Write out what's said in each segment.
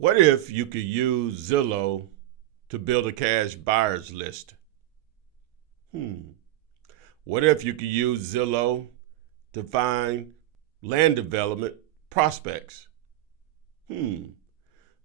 What if you could use Zillow to build a cash buyers list? What if you could use Zillow to find land development prospects?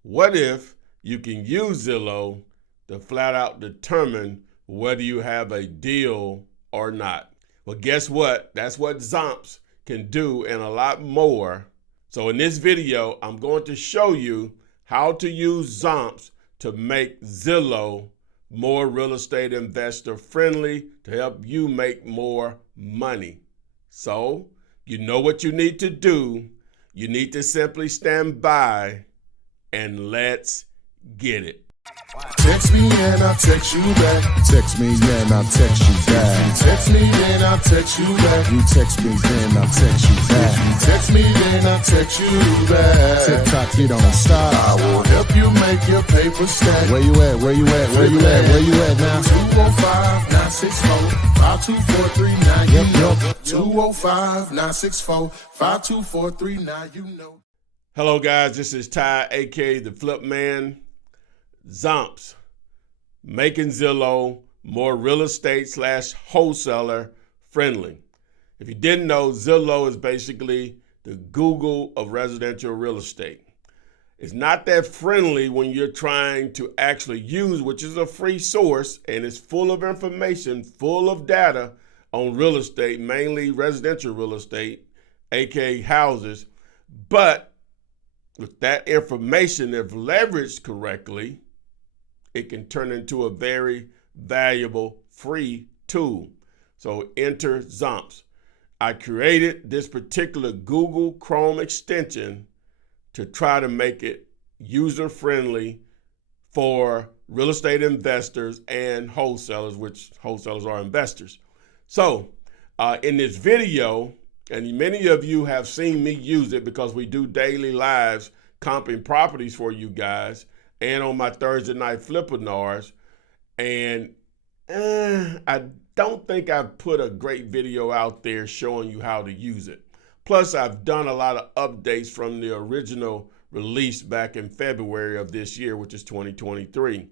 What if you can use Zillow to flat out determine whether you have a deal or not? Well, guess what? That's what Zompz can do and a lot more. So in this video, I'm going to show you how to use Zompz to make Zillow more real estate investor friendly to help you make more money. So you know what you need to do. You need to simply stand by and let's get it. Text me and I'll text you back. Text me and I'll text you back. Text me and I'll text you back. You text me then I'll text you back. Text me then I'll text you back. TikTok, you don't stop. I will help you make your paper stack. Where you at? Where you at? Where you at? Where you at now? 205-964-5243. Yep. 205-964-5243. You know. Hello guys, this is Ty, aka the Flip Man. Zompz, making Zillow more real estate / wholesaler friendly. If you didn't know, Zillow is basically the Google of residential real estate. It's not that friendly when you're trying to actually use, which is a free source, and it's full of information, full of data on real estate, mainly residential real estate, aka houses. But with that information, if leveraged correctly, it can turn into a very valuable free tool. So enter Zompz. I created this particular Google Chrome extension to try to make it user-friendly for real estate investors and wholesalers, which wholesalers are investors. So in this video, and many of you have seen me use it because we do daily lives comping properties for you guys, and on my Thursday night flipinars, and I don't think I've put a great video out there showing you how to use it. Plus, I've done a lot of updates from the original release back in February of this year, which is 2023.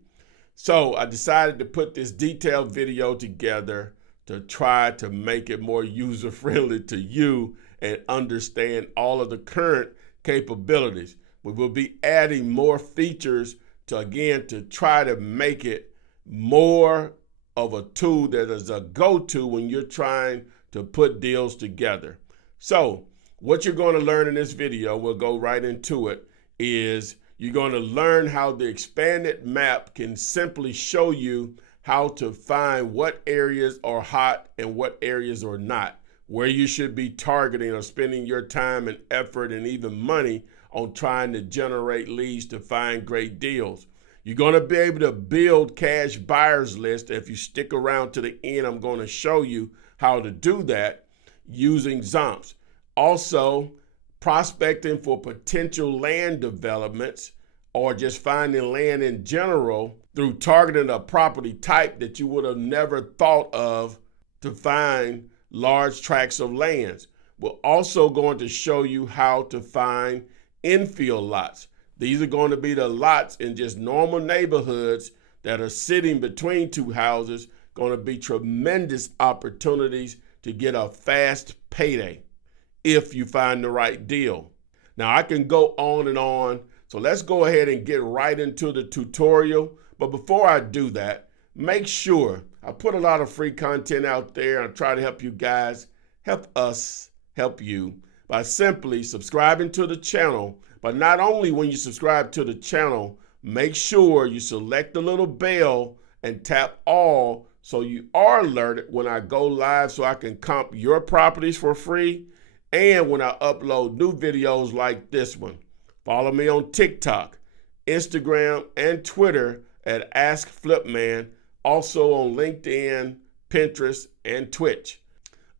So I decided to put this detailed video together to try to make it more user-friendly to you and understand all of the current capabilities. We will be adding more features to try to make it more of a tool that is a go-to when you're trying to put deals together. So what you're going to learn in this video, we'll go right into it, is you're going to learn how the expanded map can simply show you how to find what areas are hot and what areas are not, where you should be targeting or spending your time and effort and even money on trying to generate leads to find great deals. You're going to be able to build cash buyers list. If you stick around to the end, I'm going to show you how to do that using Zompz. Also, prospecting for potential land developments or just finding land in general through targeting a property type that you would have never thought of to find large tracts of lands. We're also going to show you how to find infill lots. These are going to be the lots in just normal neighborhoods that are sitting between two houses, going to be tremendous opportunities to get a fast payday if you find the right deal. Now I can go on and on, so let's go ahead and get right into the tutorial. But before I do that, make sure I put a lot of free content out there. I try to help you guys, help us help you by simply subscribing to the channel. But not only when you subscribe to the channel, make sure you select the little bell and tap all so you are alerted when I go live so I can comp your properties for free and when I upload new videos like this one. Follow me on TikTok, Instagram, and Twitter at AskFlipMan, also on LinkedIn, Pinterest, and Twitch.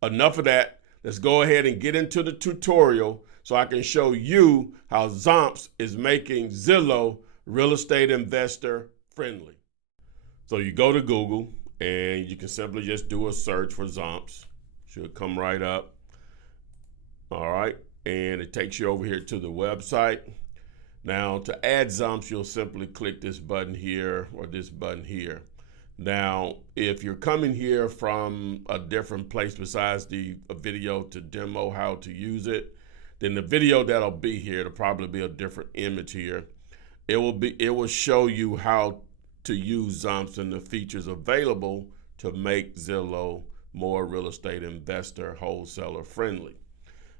Enough of that. Let's go ahead and get into the tutorial so I can show you how Zompz is making Zillow real estate investor friendly. So you go to Google and you can simply just do a search for Zompz. Should come right up. All right. And it takes you over here to the website. Now, to add Zompz, you'll simply click this button here or this button here. Now, if you're coming here from a different place besides the video to demo how to use it, then the video that'll be here, it'll probably be a different image here. It will show you how to use Zompz and the features available to make Zillow more real estate investor wholesaler friendly.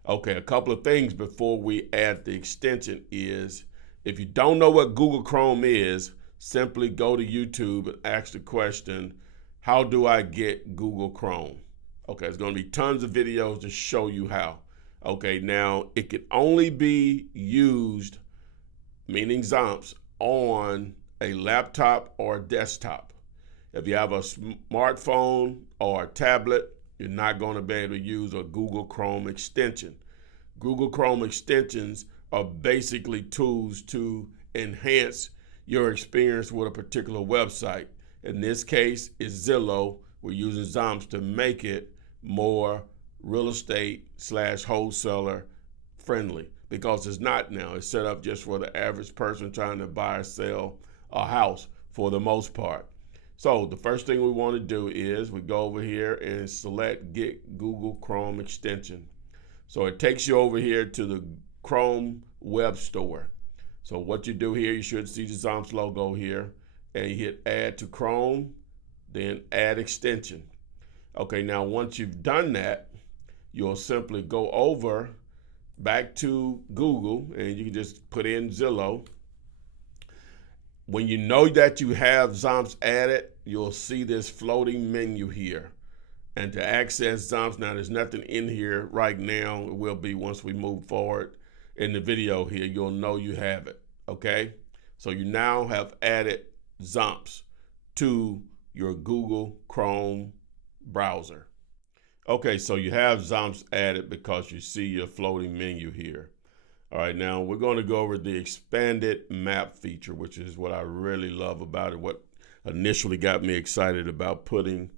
Okay, a couple of things before we add the extension is, if you don't know what Google Chrome is, simply go to YouTube and ask the question, how do I get Google Chrome? Okay, there's going to be tons of videos to show you how. Okay, now it can only be used, meaning Zompz, on a laptop or desktop. If you have a smartphone or a tablet, you're not going to be able to use a Google Chrome extension. Google Chrome extensions are basically tools to enhance your experience with a particular website. In this case, it's Zillow. We're using Zompz to make it more real estate / wholesaler friendly, because it's not now. It's set up just for the average person trying to buy or sell a house for the most part. So the first thing we want to do is we go over here and select Get Google Chrome Extension. So it takes you over here to the Chrome Web Store. So what you do here, you should see the Zompz logo here, and you hit Add to Chrome, then Add Extension. Okay, now once you've done that, you'll simply go over back to Google, and you can just put in Zillow. When you know that you have Zompz added, you'll see this floating menu here. And to access Zompz, now there's nothing in here right now. It will be once we move forward in the video here. You'll know you have it, okay? So you now have added Zompz to your Google Chrome browser. Okay, so you have Zompz added because you see your floating menu here. All right, now we're going to go over the expanded map feature, which is what I really love about it, what initially got me excited about putting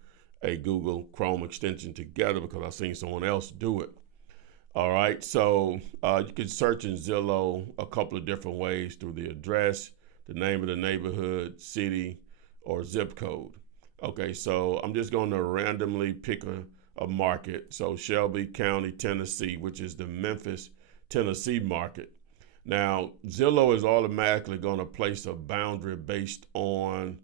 a Google Chrome extension together, because I've seen someone else do it. All right, so you can search in Zillow a couple of different ways, through the address, the name of the neighborhood, city, or zip code. Okay, so I'm just going to randomly pick a market. So Shelby County, Tennessee, which is the Memphis, Tennessee market. Now, Zillow is automatically going to place a boundary based on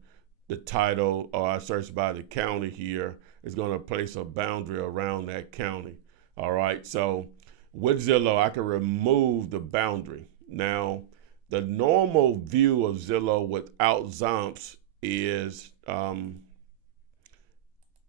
the title, or I search by the county here. It's going to place a boundary around that county. All right, so with Zillow, I can remove the boundary. Now, the normal view of Zillow without Zompz is,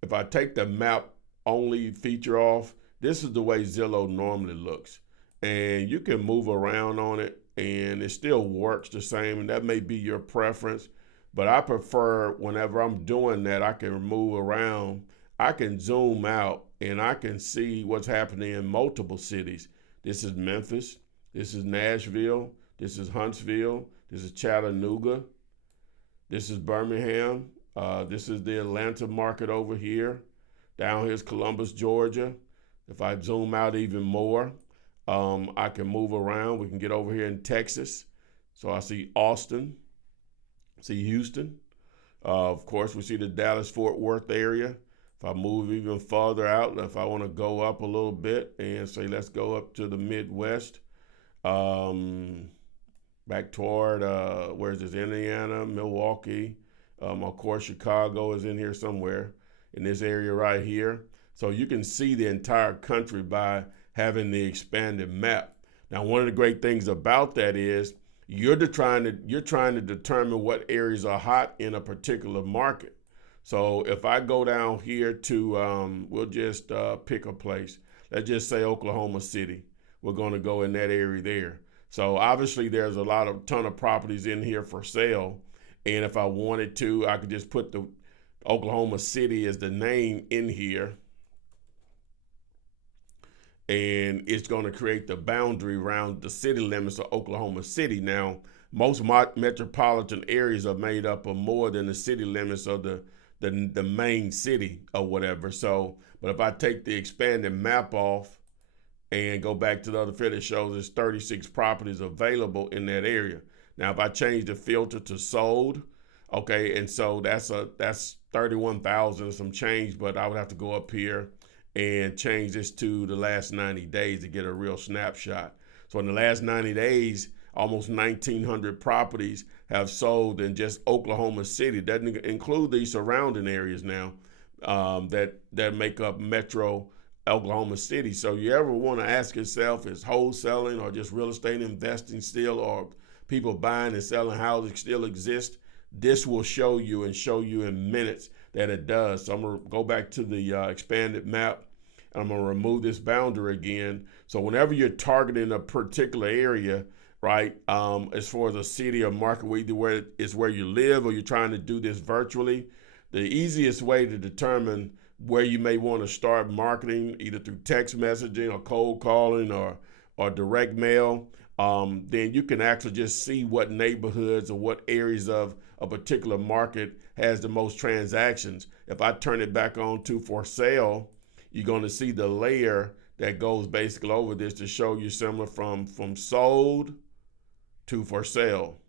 if I take the map only feature off, this is the way Zillow normally looks. And you can move around on it and it still works the same, and that may be your preference. But I prefer, whenever I'm doing that, I can move around, I can zoom out, and I can see what's happening in multiple cities. This is Memphis, this is Nashville, this is Huntsville, this is Chattanooga, this is Birmingham, this is the Atlanta market over here. Down here is Columbus, Georgia. If I zoom out even more, I can move around. We can get over here in Texas. So I see Austin, see Houston. Of course, we see the Dallas-Fort Worth area. If I move even farther out, if I want to go up a little bit and say, let's go up to the Midwest, back toward, where's this, Indiana, Milwaukee. Of course, Chicago is in here somewhere in this area right here. So you can see the entire country by having the expanded map. Now, one of the great things about that is you're trying to determine what areas are hot in a particular market. So if I go down here to, we'll just pick a place. Let's just say Oklahoma City. We're going to go in that area there. So obviously there's a ton of properties in here for sale. And if I wanted to, I could just put the Oklahoma City as the name in here. And it's going to create the boundary around the city limits of Oklahoma City. Now, most metropolitan areas are made up of more than the city limits of the main city or whatever. So, but if I take the expanded map off and go back to the other field, it shows there's 36 properties available in that area. Now, if I change the filter to sold, okay, and so that's 31,000 some change, but I would have to go up here and change this to the last 90 days to get a real snapshot. So in the last 90 days, almost 1,900 properties have sold in just Oklahoma City. Doesn't include these surrounding areas now that make up Metro Oklahoma City. So you ever want to ask yourself, is wholesaling or just real estate investing still, or people buying and selling houses still exist? This will show you in minutes that it does. So I'm going to go back to the expanded map. I'm going to remove this boundary again. So whenever you're targeting a particular area, right, as far as a city or market, where you live or you're trying to do this virtually, the easiest way to determine where you may want to start marketing, either through text messaging or cold calling or direct mail, then you can actually just see what neighborhoods or what areas of a particular market has the most transactions. If I turn it back on to for sale, you're going to see the layer that goes basically over this to show you similar from sold to for sale.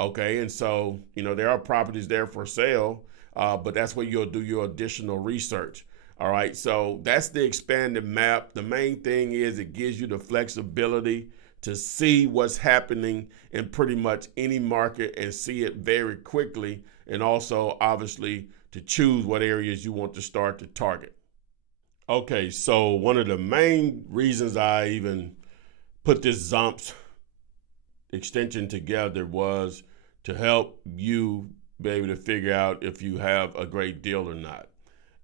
Okay, and so, there are properties there for sale, but that's where you'll do your additional research. All right, so that's the expanded map. The main thing is it gives you the flexibility to see what's happening in pretty much any market and see it very quickly, and also obviously to choose what areas you want to start to target. Okay, so one of the main reasons I even put this Zompz extension together was to help you be able to figure out if you have a great deal or not.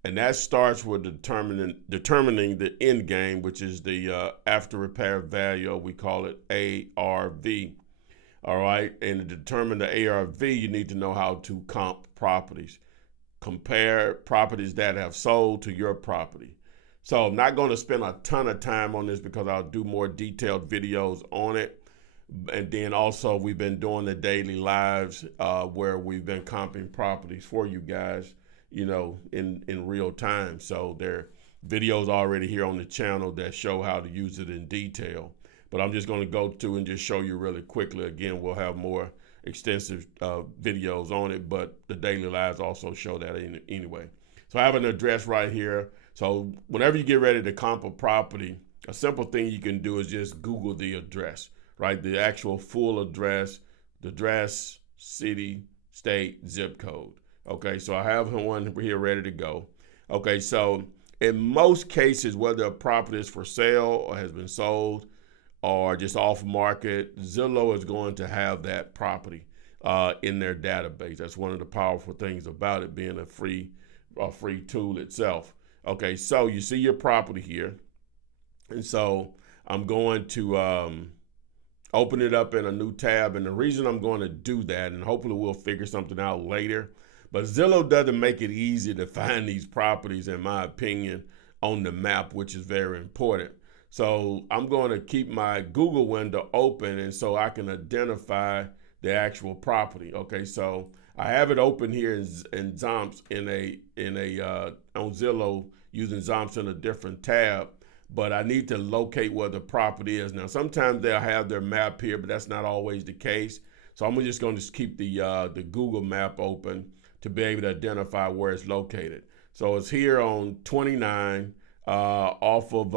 And that starts with determining the end game, which is the after repair value, or we call it ARV. All right, and to determine the ARV, you need to know how to comp properties. Compare properties that have sold to your property. So I'm not going to spend a ton of time on this because I'll do more detailed videos on it. And then also we've been doing the daily lives where we've been comping properties for you guys, in real time. So there are videos already here on the channel that show how to use it in detail. But I'm just going to go to and just show you really quickly. Again, we'll have more extensive videos on it, but the daily lives also show that anyway. So I have an address right here. So whenever you get ready to comp a property, a simple thing you can do is just Google the address, right? The actual full address, the address, city, state, zip code. Okay, so I have one here ready to go. Okay, so in most cases, whether a property is for sale or has been sold or just off market, Zillow is going to have that property in their database. That's one of the powerful things about it being a free tool itself. Okay, so you see your property here. And so I'm going to open it up in a new tab. And the reason I'm going to do that, and hopefully we'll figure something out later, but Zillow doesn't make it easy to find these properties, in my opinion, on the map, which is very important. So I'm going to keep my Google window open, and so I can identify the actual property. Okay, so I have it open here in Zompz on Zillow using Zompz in a different tab, but I need to locate where the property is. Now, sometimes they'll have their map here, but that's not always the case. So I'm just going to keep the Google map open to be able to identify where it's located. So it's here on 29 off of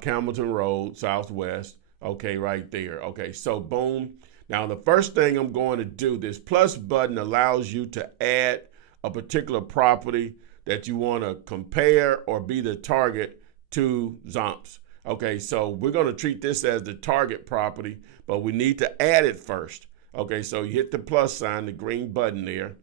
Campbellton Road, Southwest. Okay, right there. Okay, so boom. Now the first thing I'm going to do, this plus button allows you to add a particular property that you want to compare or be the target to Zompz. Okay, so we're going to treat this as the target property, but we need to add it first. Okay, so you hit the plus sign, the green button there,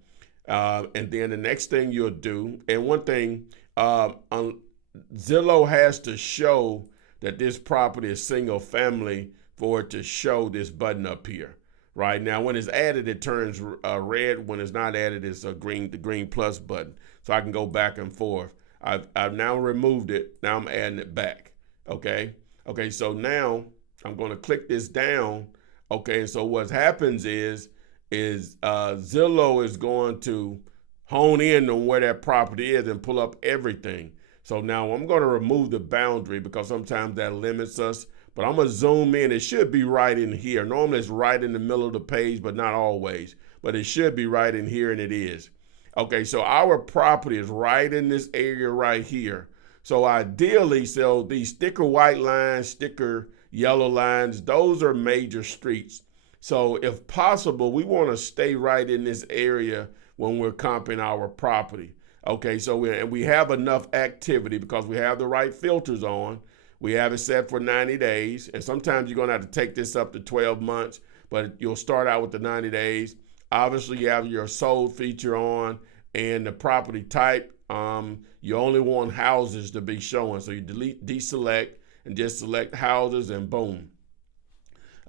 and then the next thing you'll do, and one thing, Zillow has to show that this property is single family for it to show this button up here. Right now, when it's added, it turns red. When it's not added, it's the green plus button. So I can go back and forth. I've now removed it. Now I'm adding it back. Okay. So now I'm going to click this down. Okay. So what happens is Zillow is going to hone in on where that property is and pull up everything. So now I'm going to remove the boundary because sometimes that limits us. But I'm going to zoom in. It should be right in here. Normally it's right in the middle of the page, but not always. But it should be right in here, and it is. Okay, so our property is right in this area right here. So ideally, so these thicker white lines, thicker yellow lines, those are major streets. So if possible, we want to stay right in this area when we're comping our property. Okay, so we have enough activity because we have the right filters on. We have it set for 90 days, and sometimes you're going to have to take this up to 12 months, but you'll start out with the 90 days. Obviously, you have your sold feature on and the property type. You only want houses to be showing, so you deselect and just select houses, and boom.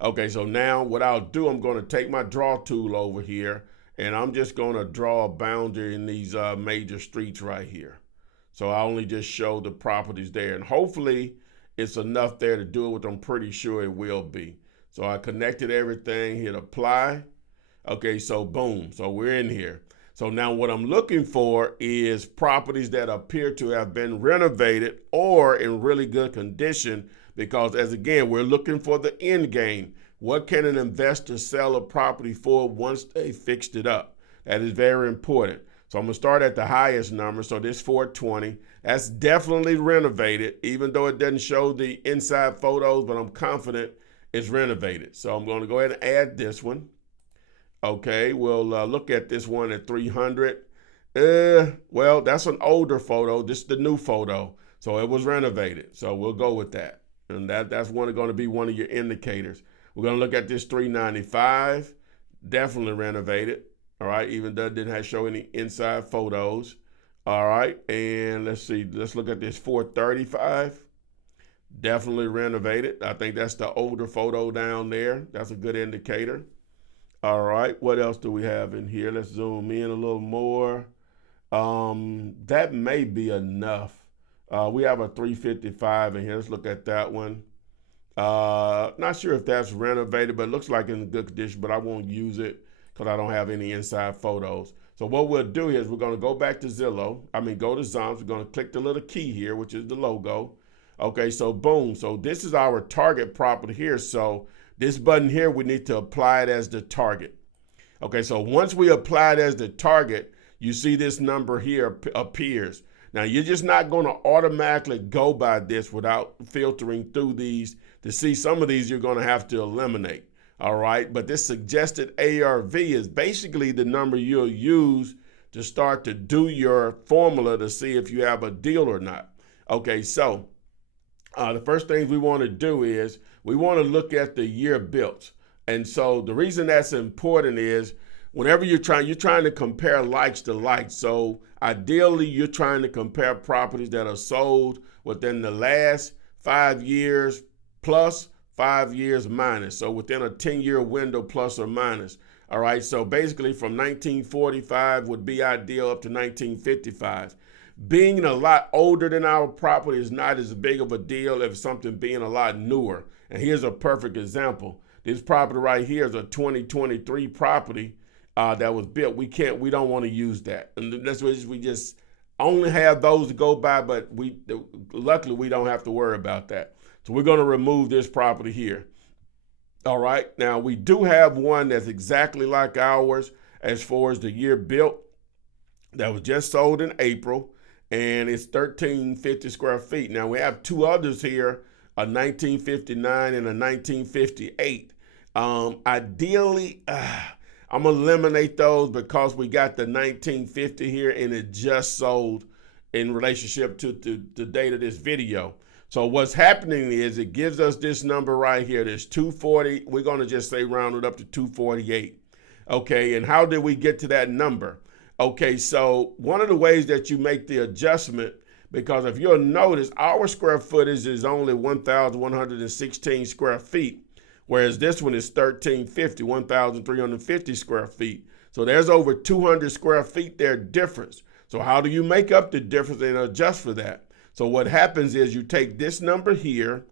Okay, so now what I'll do, I'm going to take my draw tool over here, and I'm just going to draw a boundary in these major streets right here. So I only just show the properties there, and hopefully it's enough there to do it, which I'm pretty sure it will be. So I connected everything, hit apply. Okay, so boom, so we're in here. So now what I'm looking for is properties that appear to have been renovated or in really good condition, because as again, we're looking for the end game. What can an investor sell a property for once they fixed it up? That is very important. So I'm gonna start at the highest number. So this 420, that's definitely renovated, even though it doesn't show the inside photos, but I'm confident it's renovated. So I'm gonna go ahead and add this one. Okay, we'll look at this one at 300. Well, that's an older photo. This is the new photo. So it was renovated. So we'll go with that. And that's going to be one of your indicators. We're going to look at this 395. Definitely renovated. All right, even though it didn't show any inside photos. All right, and let's see. Let's look at this 435. Definitely renovated. I think that's the older photo down there. That's a good indicator. All right, what else do we have in here? Let's zoom in a little more. That may be enough. We have a 355 in here. Let's look at that one. Not sure if that's renovated, but it looks like in good condition, but I won't use it because I don't have any inside photos. So what we'll do is we're going to go back to Zillow. Go to Zompz. We're going to click the little key here, which is the logo. Okay, so boom. So this is our target property here. So this button here, we need to apply it as the target. Okay, so once we apply it as the target, you see this number here appears. Now, you're just not going to automatically go by this without filtering through these to see some of these you're going to have to eliminate. All right, but this suggested ARV is basically the number you'll use to start to do your formula to see if you have a deal or not. Okay, so the first thing we want to do is we want to look at the year built. And so the reason that's important is whenever you're trying to compare likes to likes. So ideally, you're trying to compare properties that are sold within the last 5 years plus 5 years minus. So within a 10-year window plus or minus. All right, so basically from 1945 would be ideal up to 1955. Being a lot older than our property is not as big of a deal as something being a lot newer. And here's a perfect example. This property right here is a 2023 property that was built. We don't want to use that. And that's what we just only have those to go by, but luckily we don't have to worry about that. So we're going to remove this property here. All right, now we do have one that's exactly like ours as far as the year built that was just sold in April, and it's 1,350 square feet. Now we have two others here, a 1959 and a 1958. Ideally, I'm gonna eliminate those because we got the 1950 here and it just sold in relationship to the date of this video. So what's happening is it gives us this number right here. There's 240. We're gonna just say round it up to 248. Okay, and how did we get to that number? Okay, so one of the ways that you make the adjustment, because if you'll notice, our square footage is only 1,116 square feet, whereas this one is 1,350 square feet. So there's over 200 square feet there difference. So how do you make up the difference and adjust for that? So what happens is you take this number here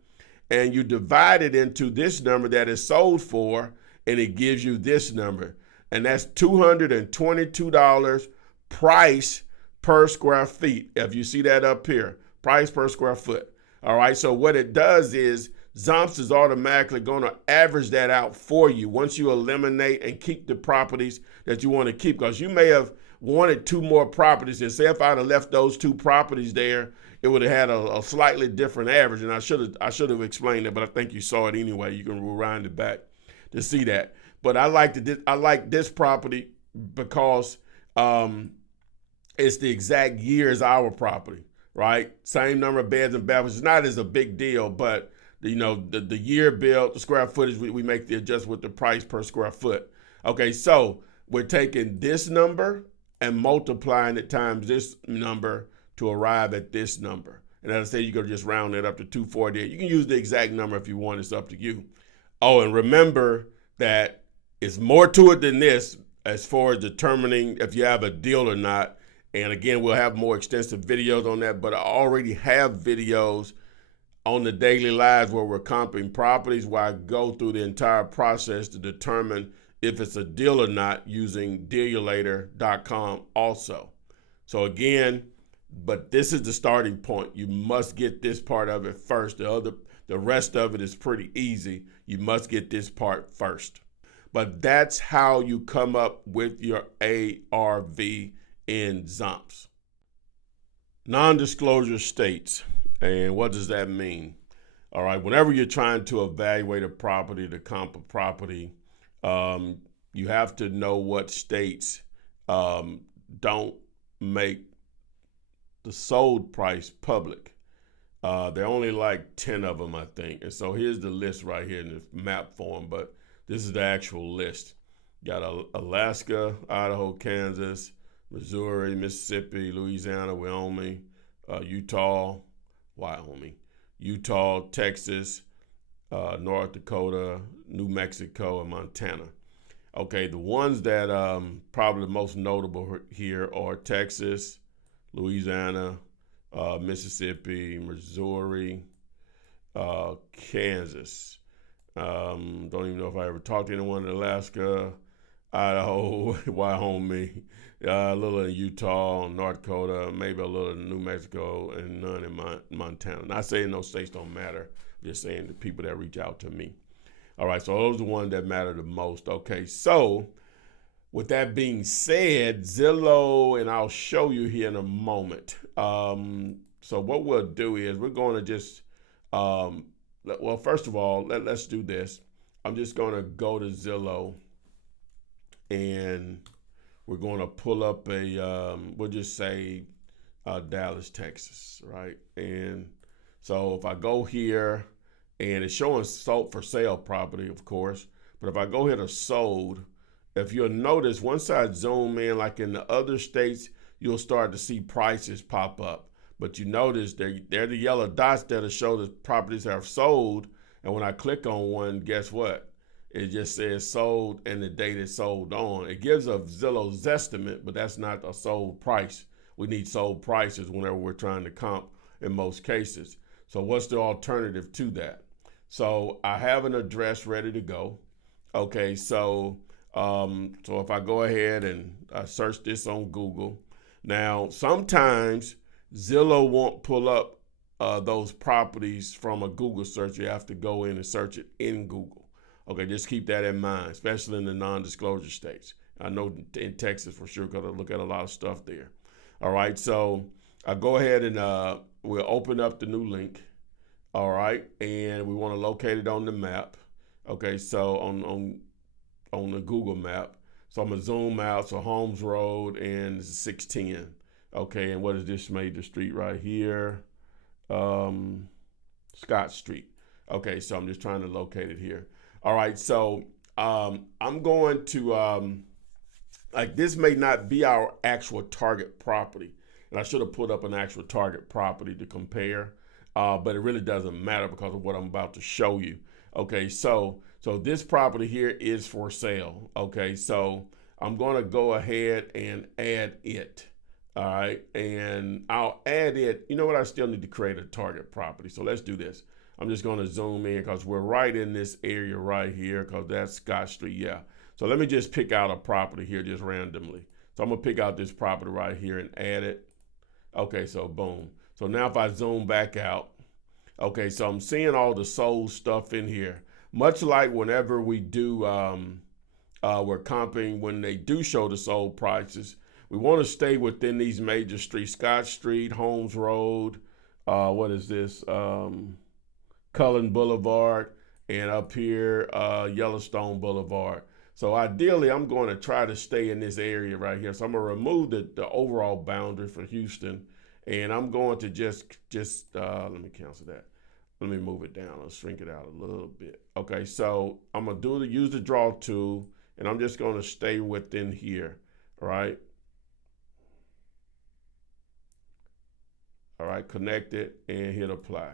and you divide it into this number that is sold for, and it gives you this number. And that's $222 price per square feet. If you see that up here, price per square foot. All right, so what it does is Zompz is automatically going to average that out for you once you eliminate and keep the properties that you want to keep, because you may have wanted 2 more properties, and say if I'd have left those 2 properties there, it would have had a slightly different average. And I should have explained it, but I think you saw it anyway. You can rewind it back to see that. But I like this property because it's the exact year as our property, right? Same number of beds and bathrooms. It's not as a big deal, but the year built, the square footage, we make the adjustment with the price per square foot. Okay, so we're taking this number and multiplying it times this number to arrive at this number. And as I say, you can just round it up to 248. You can use the exact number if you want. It's up to you. Oh, and remember that it's more to it than this as far as determining if you have a deal or not. And again, we'll have more extensive videos on that, but I already have videos on the daily lives where we're comping properties, where I go through the entire process to determine if it's a deal or not using dealulator.com also. So again, but this is the starting point. You must get this part of it first. The rest of it is pretty easy. You must get this part first. But that's how you come up with your ARV in Zompz. Non-disclosure states. And what does that mean? All right, whenever you're trying to evaluate a property, to comp a property, you have to know what states don't make the sold price public. There are only like 10 of them, I think. And so here's the list right here in the map form, but this is the actual list. You got Alaska, Idaho, Kansas, Missouri, Mississippi, Louisiana, Wyoming, Utah, Texas, North Dakota, New Mexico, and Montana. Okay, the ones that probably the most notable here are Texas, Louisiana, Mississippi, Missouri, Kansas. Don't even know if I ever talked to anyone in Alaska, Idaho, Wyoming, a little in Utah, North Dakota, maybe a little in New Mexico, and none in Montana. Not saying those states don't matter, just saying the people that reach out to me. All right, so those are the ones that matter the most. Okay, so with that being said, Zillow, and I'll show you here in a moment. So what we'll do is we're going to just, well, first of all, let's do this. I'm just going to go to Zillow, and we're going to pull up we'll just say Dallas, Texas, right? And so if I go here, and it's showing sold for sale property, of course, but if I go here to sold, if you'll notice, once I zoom in, like in the other states, you'll start to see prices pop up. But you notice they're the yellow dots that'll show the properties that are sold. And when I click on one, guess what? It just says sold and the date it's sold on. It gives a Zillow's estimate, but that's not a sold price. We need sold prices whenever we're trying to comp in most cases. So what's the alternative to that? So I have an address ready to go. Okay, so if I go ahead and I search this on Google. Now, sometimes Zillow won't pull up those properties from a Google search. You have to go in and search it in Google. Okay, just keep that in mind, especially in the non-disclosure states. I know in Texas for sure, because I look at a lot of stuff there. All right, so I go ahead and we'll open up the new link. All right, and we want to locate it on the map. Okay, so on the Google map. So I'm gonna zoom out. So Holmes Road and 610. Okay, and what is this major street right here? Scott Street. Okay, so I'm just trying to locate it here. All right, so I'm going to like this may not be our actual target property, and I should have put up an actual target property to compare. But it really doesn't matter because of what I'm about to show you. Okay, so this property here is for sale. Okay, so I'm going to go ahead and add it. All right, and I'll add it. You know what? I still need to create a target property. So let's do this. I'm just going to zoom in because we're right in this area right here, because that's Scott Street. Yeah. So let me just pick out a property here just randomly. So I'm going to pick out this property right here and add it. Okay, so boom. So now if I zoom back out, okay, so I'm seeing all the sold stuff in here. Much like whenever we do, we're comping, when they do show the sold prices, we want to stay within these major streets: Scott Street, Holmes Road, what is this? Cullen Boulevard, and up here, Yellowstone Boulevard. So ideally, I'm going to try to stay in this area right here. So I'm going to remove the overall boundary for Houston, and I'm going to just let me cancel that. Let me move it down. I'll shrink it out a little bit. Okay, so I'm going to use the draw tool, and I'm just going to stay within here, all right? All right, connect it and hit apply.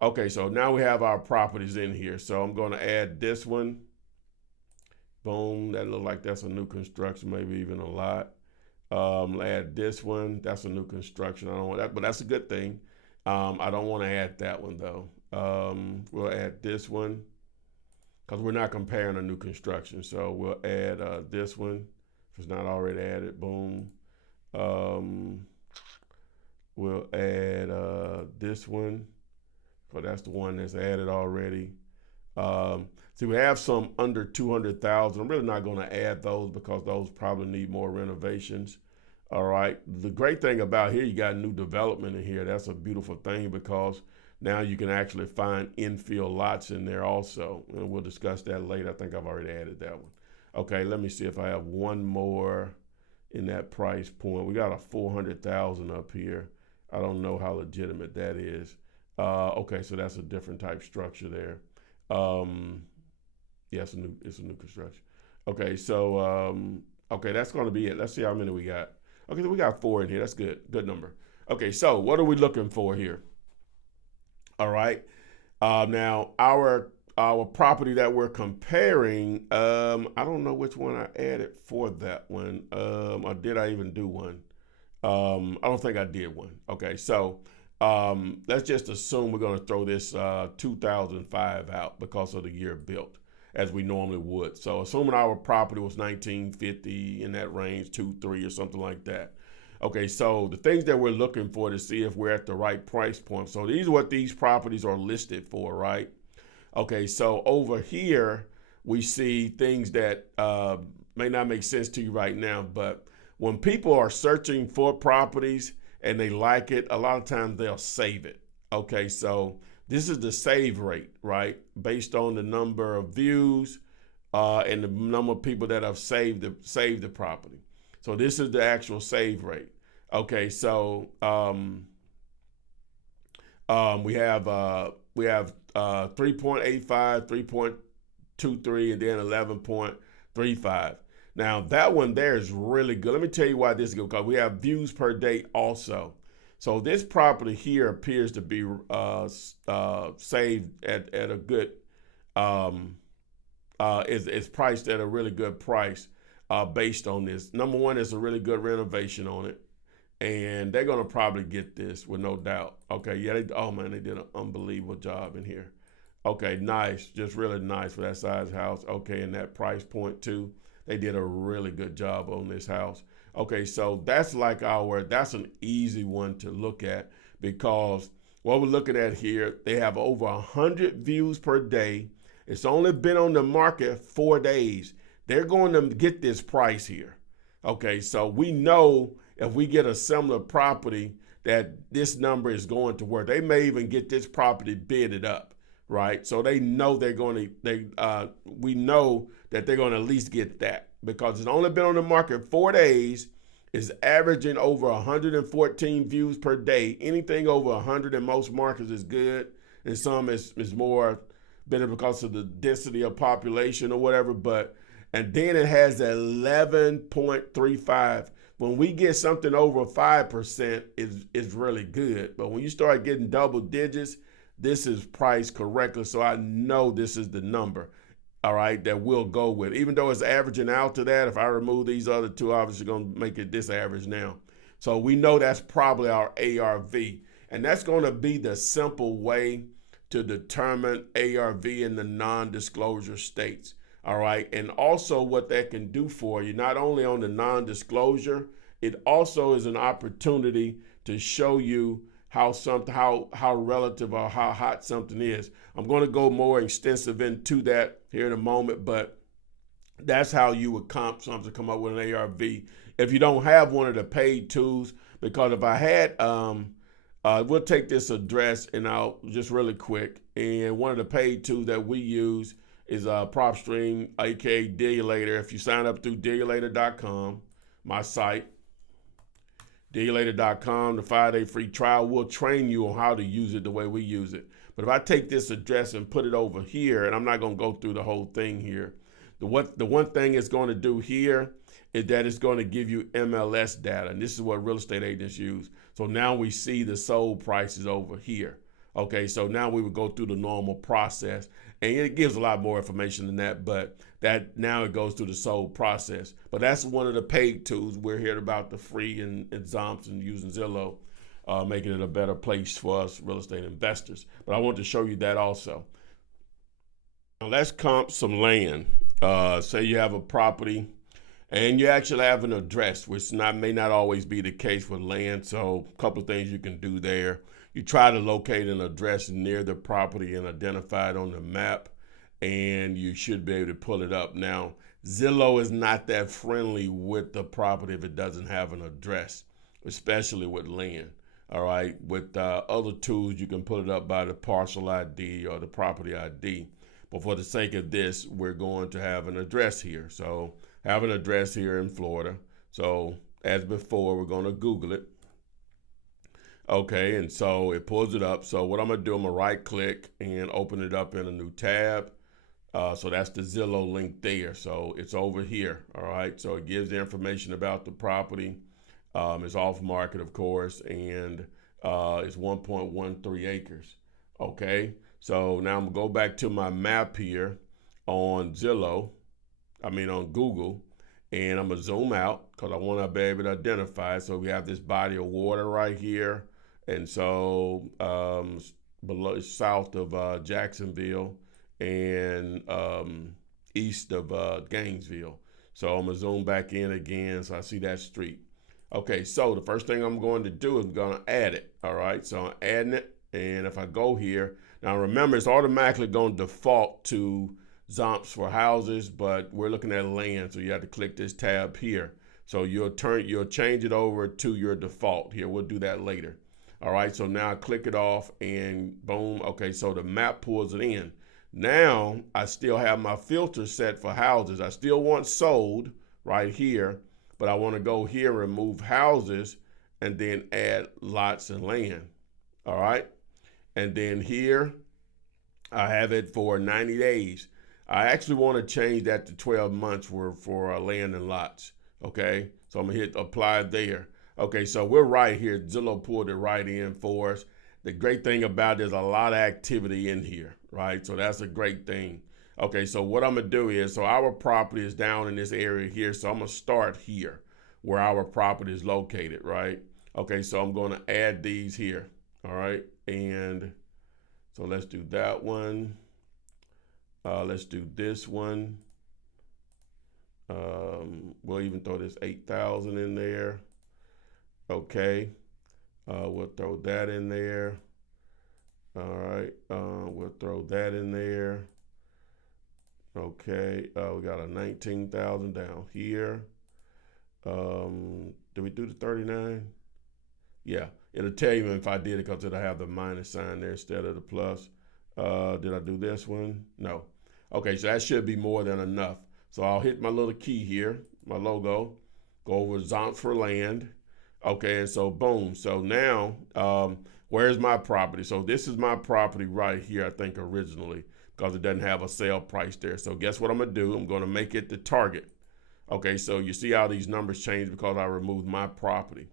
Okay, so now we have our properties in here. So I'm going to add this one. Boom, that looks like that's a new construction, maybe even a lot. Add this one. That's a new construction. I don't want that, but that's a good thing. I don't want to add that one though. We'll add this one because we're not comparing a new construction. So we'll add this one if it's not already added. Boom. We'll add this one. So that's the one that's added already. See, we have some under 200,000. I'm really not going to add those because those probably need more renovations. All right. The great thing about here, you got new development in here. That's a beautiful thing because now you can actually find infill lots in there also. And we'll discuss that later. I think I've already added that one. Okay, let me see if I have one more in that price point. We got a 400,000 up here. I don't know how legitimate that is. Okay, so that's a different type structure there. Yeah, it's a new construction. Okay, so okay, that's going to be it. Let's see how many we got. Okay, so we got 4 in here. That's good number. Okay, so what are we looking for here? All right, now our property that we're comparing, I don't know which one I added for that one, or did I even do one? I don't think I did one. Okay, so let's just assume we're going to throw this 2005 out because of the year built, as we normally would. So assuming our property was 1950, in that range, 2-3 or something like that. Okay, so the things that we're looking for to see if we're at the right price point. So these are what these properties are listed for, right? Okay, so over here, we see things that may not make sense to you right now, but when people are searching for properties and they like it, a lot of times they'll save it. Okay, so this is the save rate, right? Based on the number of views and the number of people that have saved the property. So this is the actual save rate. Okay, so we have 3.85, 3.23, and then 11.35. Now that one there is really good. Let me tell you why this is good, because we have views per day also. So this property here appears to be saved at a good, is priced at a really good price based on this. Number one, there's a really good renovation on it, and they're gonna probably get this with no doubt. Okay, yeah, they did an unbelievable job in here. Okay, nice, just really nice for that size house. Okay, and that price point too. They did a really good job on this house. Okay, so that's that's an easy one to look at, because what we're looking at here, they have over 100 views per day. It's only been on the market 4 days. They're going to get this price here. Okay, so we know if we get a similar property that this number is going to work. They may even get this property bidded up, right? So they know we know that they're going to at least get that, because it's only been on the market 4 days. It's averaging over 114 views per day. Anything over 100 in most markets is good, and some is more better because of the density of population or whatever. And then it has 11.35. When we get something over 5%, is really good. But when you start getting double digits, this is priced correctly. So I know this is the number, all right, that we'll go with. Even though it's averaging out to that, if I remove these other two, obviously going to make it this average now. So we know that's probably our ARV. And that's going to be the simple way to determine ARV in the non-disclosure states. All right. And also what that can do for you, not only on the non-disclosure, it also is an opportunity to show you how relative or how hot something is. I'm going to go more extensive into that here in a moment, but that's how you would comp something to come up with an ARV. If you don't have one of the paid tools, because if I had, we'll take this address and I'll just really quick. And one of the paid tools that we use is PropStream, aka Dealulator. If you sign up through dealulator.com, my site, dealulator.com, the 5-day free trial will train you on how to use it the way we use it. But if I take this address and put it over here, and I'm not going to go through the whole thing here, the one thing it's going to do here is that it's going to give you MLS data, and this is what real estate agents use. So now we see the sold prices over here. Okay, so now we would go through the normal process, and it gives a lot more information than that, but that now it goes through the sold process. But that's one of the paid tools. We're here about the free and Zompz and using Zillow, making it a better place for us real estate investors. But I want to show you that also. Now let's comp some land. Say you have a property and you actually have an address, which may not always be the case with land. So a couple of things you can do there. You try to locate an address near the property and identify it on the map, and you should be able to pull it up. Now, Zillow is not that friendly with the property if it doesn't have an address, especially with land. All right, with other tools, you can pull it up by the parcel ID or the property ID. But for the sake of this, we're going to have an address here. So have an address here in Florida. So as before, we're going to Google it. Okay, and so it pulls it up. So what I'm going to do, I'm going to right click and open it up in a new tab. So that's the Zillow link there. So it's over here. All right, so it gives the information about the property. It's off market, of course, and it's 1.13 acres. Okay, so now I'm gonna go back to my map here on on Google, and I'm gonna zoom out because I want to be able to identify it. So we have this body of water right here, and so south of Jacksonville and east of Gainesville. So I'm gonna zoom back in again so I see that street. Okay, so the first thing I'm going to do is I'm going to add it. All right, so I'm adding it, and if I go here, now remember it's automatically going to default to Zompz for houses, but we're looking at land, so you have to click this tab here. So you'll change it over to your default here. We'll do that later. All right, so now I click it off and boom. Okay, so the map pulls it in. Now I still have my filter set for houses. I still want sold right here, but I want to go here, remove houses, and then add lots and land. All right, and then here I have it for 90 days. I actually want to change that to 12 months for land and lots. Okay, so I'm gonna hit apply there. Okay, so we're right here. Zillow pulled it right in for us. The great thing about it is a lot of activity in here, right? So that's a great thing. Okay, so what I'm gonna do is, so our property is down in this area here, so I'm gonna start here where our property is located, right? Okay, so I'm gonna add these here, all right? And so let's do that one. Let's do this one. We'll even throw this 8,000 in there. Okay, we'll throw that in there. All right, we'll throw that in there. Okay, we got a 19,000 down here. Did we do the 39? Yeah, it'll tell you if I did it because it'll have the minus sign there instead of the plus. Did I do this one? No. Okay, so that should be more than enough. So I'll hit my little key here, my logo, go over Zompz for land. Okay, and so boom. So now, where's my property? So this is my property right here, I think originally, because it doesn't have a sale price there. So guess what I'm gonna do? I'm gonna make it the target. Okay, so you see how these numbers change because I removed my property.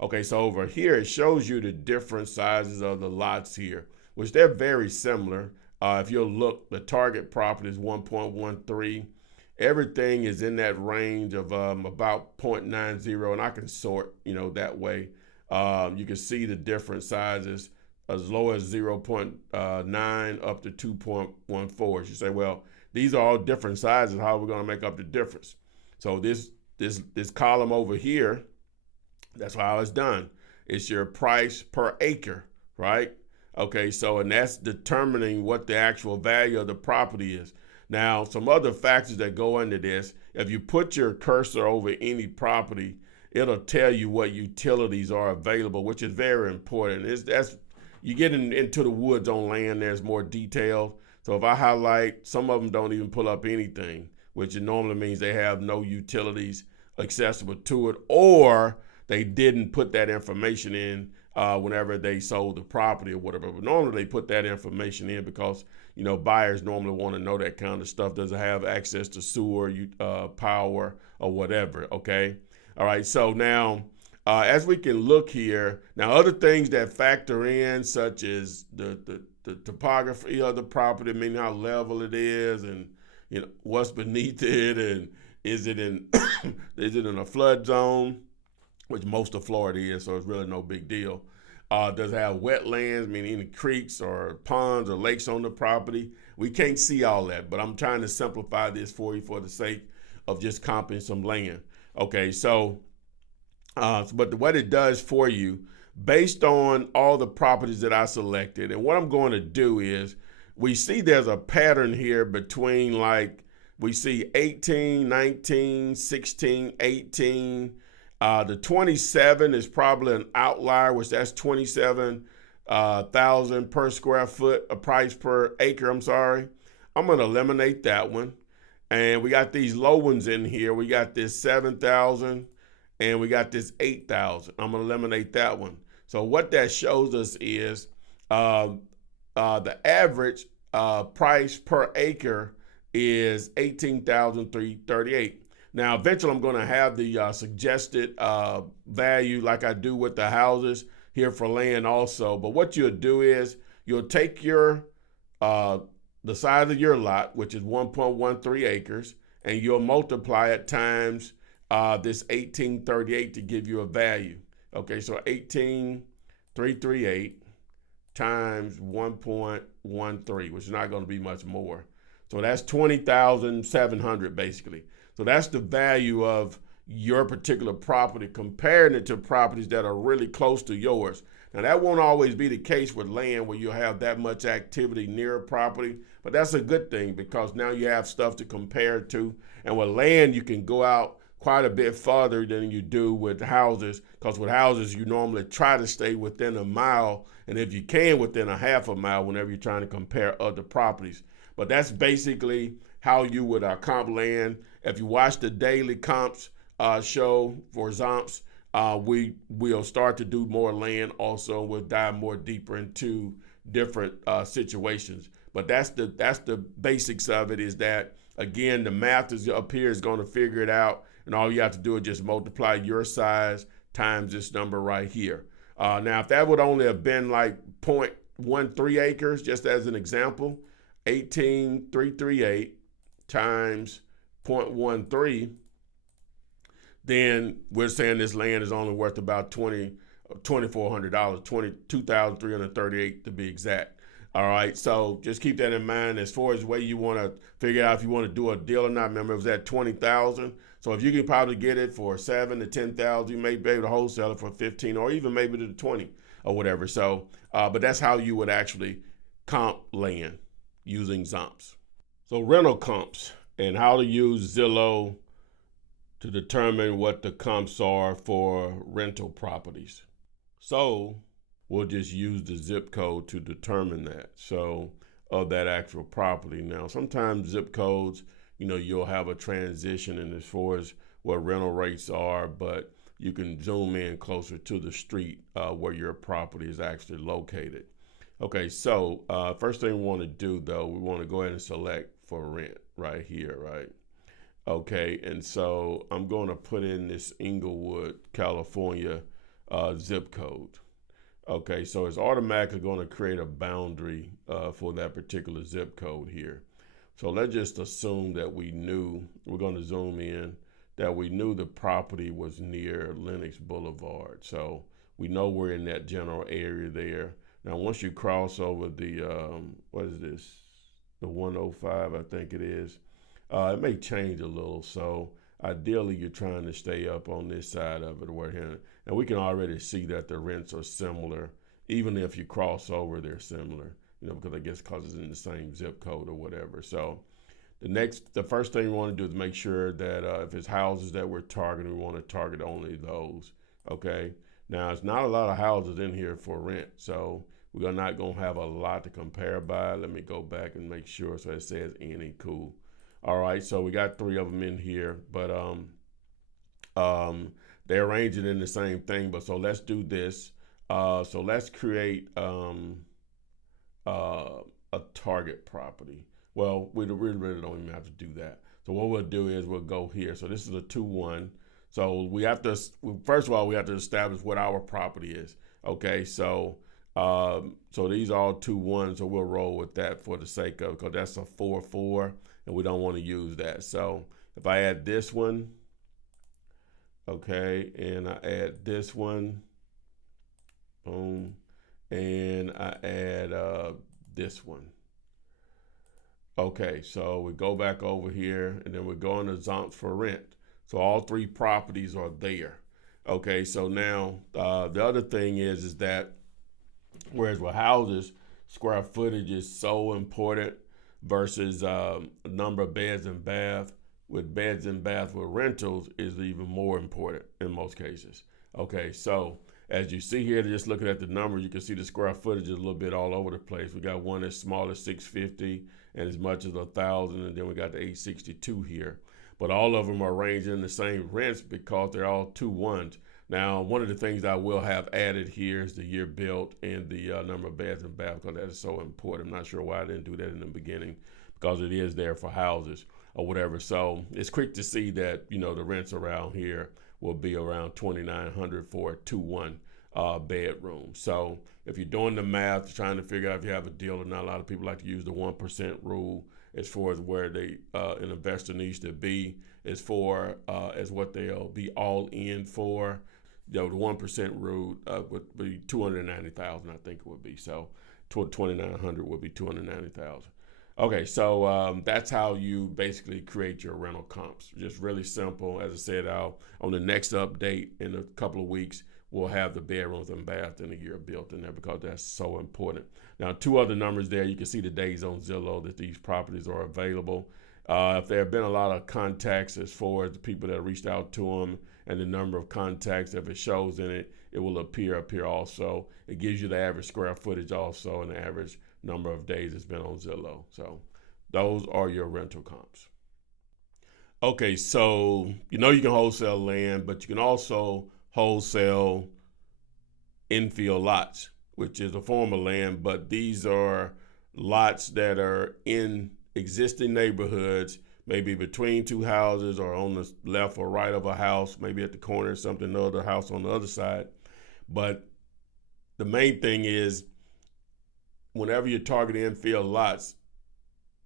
Okay, so over here, it shows you the different sizes of the lots here, which they're very similar. If you'll look, the target property is 1.13. Everything is in that range of about 0.90, and I can sort, that way. You can see the different sizes as low as 0.9 up to 2.14. You say, well, these are all different sizes. How are we going to make up the difference? So this column over here, that's how it's done. it's your price per acre, right? Okay, so and that's determining what the actual value of the property is. Now, some other factors that go into this, if you put your cursor over any property, it'll tell you what utilities are available, which is very important. That's you get into the woods on land, there's more detail. So if I highlight, some of them don't even pull up anything, which normally means they have no utilities accessible to it, or they didn't put that information in whenever they sold the property or whatever. But normally they put that information in because, buyers normally want to know that kind of stuff. Does it have access to sewer, power, or whatever, okay? All right, so now, as we can look here, now other things that factor in, such as the topography of the property, meaning how level it is, and what's beneath it, and is it in is it in a flood zone, which most of Florida is, so it's really no big deal. Does it have wetlands, meaning any creeks or ponds or lakes on the property? We can't see all that, but I'm trying to simplify this for you for the sake of just comping some land. Okay, so, but what it does for you, based on all the properties that I selected, and what I'm going to do is, we see there's a pattern here between, like, we see 18, 19, 16, 18. The 27 is probably an outlier, which that's 27,000 per square foot, a price per acre, I'm sorry. I'm going to eliminate that one. And we got these low ones in here. We got this 7,000 and we got this 8,000. I'm going to eliminate that one. So what that shows us is the average price per acre is $18,338. Now, eventually I'm going to have the suggested value like I do with the houses here for land also. But what you'll do is you'll take your the size of your lot, which is 1.13 acres, and you'll multiply it times this 1838 to give you a value. Okay, so 18,338 times 1.13, which is not going to be much more. So that's 20,700 basically. So that's the value of your particular property, comparing it to properties that are really close to yours. Now, that won't always be the case with land where you'll have that much activity near a property, but that's a good thing because now you have stuff to compare to. And with land, you can go out quite a bit farther than you do with houses, because with houses, you normally try to stay within a mile, and if you can, within a half a mile whenever you're trying to compare other properties. But that's basically how you would comp land. If you watch the daily comps show for Zompz, we'll start to do more land also. We'll dive more deeper into different situations. But that's the basics of it, is that, again, the math is up here is going to figure it out. And all you have to do is just multiply your size times this number right here. Now, if that would only have been like 0.13 acres, just as an example, 18,338 times 0.13, then we're saying this land is only worth about $2,400, $22,338 to be exact. All right, so just keep that in mind as far as the way you want to figure out if you want to do a deal or not. Remember, it was at 20,000. So if you can probably get it for 7 to 10,000, you may be able to wholesale it for 15, or even maybe to 20 or whatever. So, but that's how you would actually comp land using Zompz. So rental comps and how to use Zillow to determine what the comps are for rental properties. So we'll just use the zip code to determine that. So of that actual property. Now, sometimes zip codes, you'll have a transition in as far as what rental rates are, but you can zoom in closer to the street where your property is actually located. Okay, so first thing we want to do, though, we want to go ahead and select for rent right here, right? Okay, and so I'm going to put in this Inglewood, California zip code. Okay, so it's automatically going to create a boundary for that particular zip code here. So let's just assume that we're going to zoom in, that we knew the property was near Lenox Boulevard. So we know we're in that general area there. Now, once you cross over the, what is this? The 105, I think it is. It may change a little. So ideally you're trying to stay up on this side of it where here, and we can already see that the rents are similar. Even if you cross over, they're similar, because I guess because it's in the same zip code or whatever. So the first thing we want to do is make sure that if it's houses that we're targeting, we want to target only those. Okay. Now, it's not a lot of houses in here for rent, so we're not going to have a lot to compare by. Let me go back and make sure. So it says any. Cool. All right, so we got 3 of them in here, but they arrange it in the same thing. But so let's do this. So let's create a target property. Well, we really don't even have to do that. So what we'll do is we'll go here. So this is a 2-1. So first of all, we have to establish what our property is. Okay, so these are all 2-1. So we'll roll with that for the sake of, because that's a 4-4, and we don't want to use that. So if I add this one, okay, and I add this one, boom, and I add this one. Okay, so we go back over here, and then we go into Zompz for rent. So all 3 properties are there. Okay, so now the other thing is that whereas with houses, square footage is so important versus number of beds and bath. With beds and bath with rentals is even more important in most cases. Okay, so as you see here, just looking at the numbers, you can see the square footage is a little bit all over the place. We got one as small as 650 and as much as 1,000, and then we got the 862 here. But all of them are ranging the same rents because they're all 2-1s. Now, one of the things I will have added here is the year built and the number of beds and baths, because that is so important. I'm not sure why I didn't do that in the beginning, because it is there for houses or whatever. So it's quick to see that, the rents around here will be around $2,900 for a 2-1 bedroom. So if you're doing the math, trying to figure out if you have a deal or not, a lot of people like to use the 1% rule as far as where an investor needs to be as what they'll be all in for. The 1% rule would be $290,000, I think it would be. So $2,900 would be $290,000. Okay, so that's how you basically create your rental comps. Just really simple. As I said, on the next update in a couple of weeks, we'll have the bedrooms and baths and the year built in there, because that's so important. Now, 2 other numbers there. You can see the days on Zillow that these properties are available. If there have been a lot of contacts as far as the people that reached out to them and the number of contacts, if it shows in it, it will appear up here also. It gives you the average square footage also and the average number of days it's been on Zillow. So those are your rental comps. Okay, so you can wholesale land, but you can also wholesale infill lots, which is a form of land, but these are lots that are in existing neighborhoods, maybe between 2 houses or on the left or right of a house, maybe at the corner or something, another house on the other side. But the main thing is, whenever you're targeting infill lots,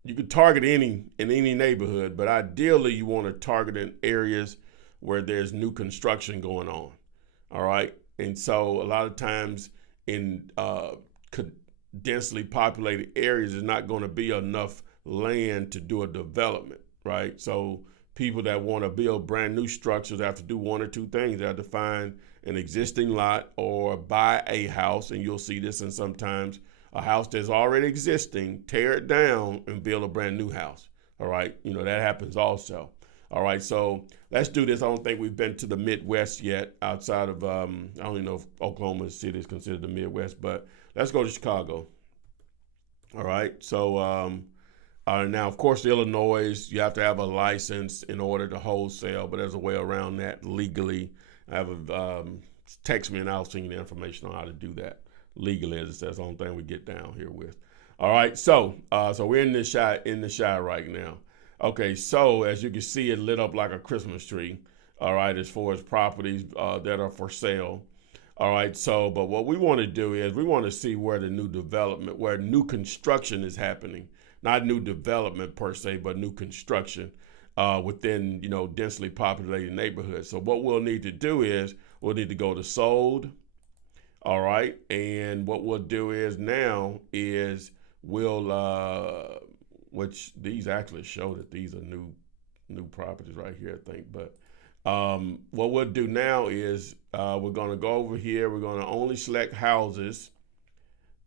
you can target in any neighborhood, but ideally you want to target in areas where there's new construction going on. All right. And so a lot of times in densely populated areas, there's not going to be enough land to do a development. Right. So people that want to build brand new structures have to do 1 or 2 things. They have to find an existing lot or buy a house. And you'll see this in sometimes a house that's already existing, tear it down and build a brand new house. All right. That happens also. All right. So let's do this. I don't think we've been to the Midwest yet, outside of, I don't even know if Oklahoma City is considered the Midwest, but let's go to Chicago. All right. So now, of course, Illinois, you have to have a license in order to wholesale, but there's a way around that legally. Text me and I'll send you the information on how to do that legally. That's the only thing we get down here with. All right, so we're in the shot right now. Okay, so as you can see, it lit up like a Christmas tree. All right, as far as properties that are for sale. All right, so but what we want to do is we want to see where the new development, where new construction is happening. Not new development per se, but new construction within densely populated neighborhoods. So what we'll need to do is we'll need to go to sold. All right, and what we'll do is now is we'll which these actually show that these are new new properties right here, I think. But what we'll do now is we're going to go over here. We're going to only select houses.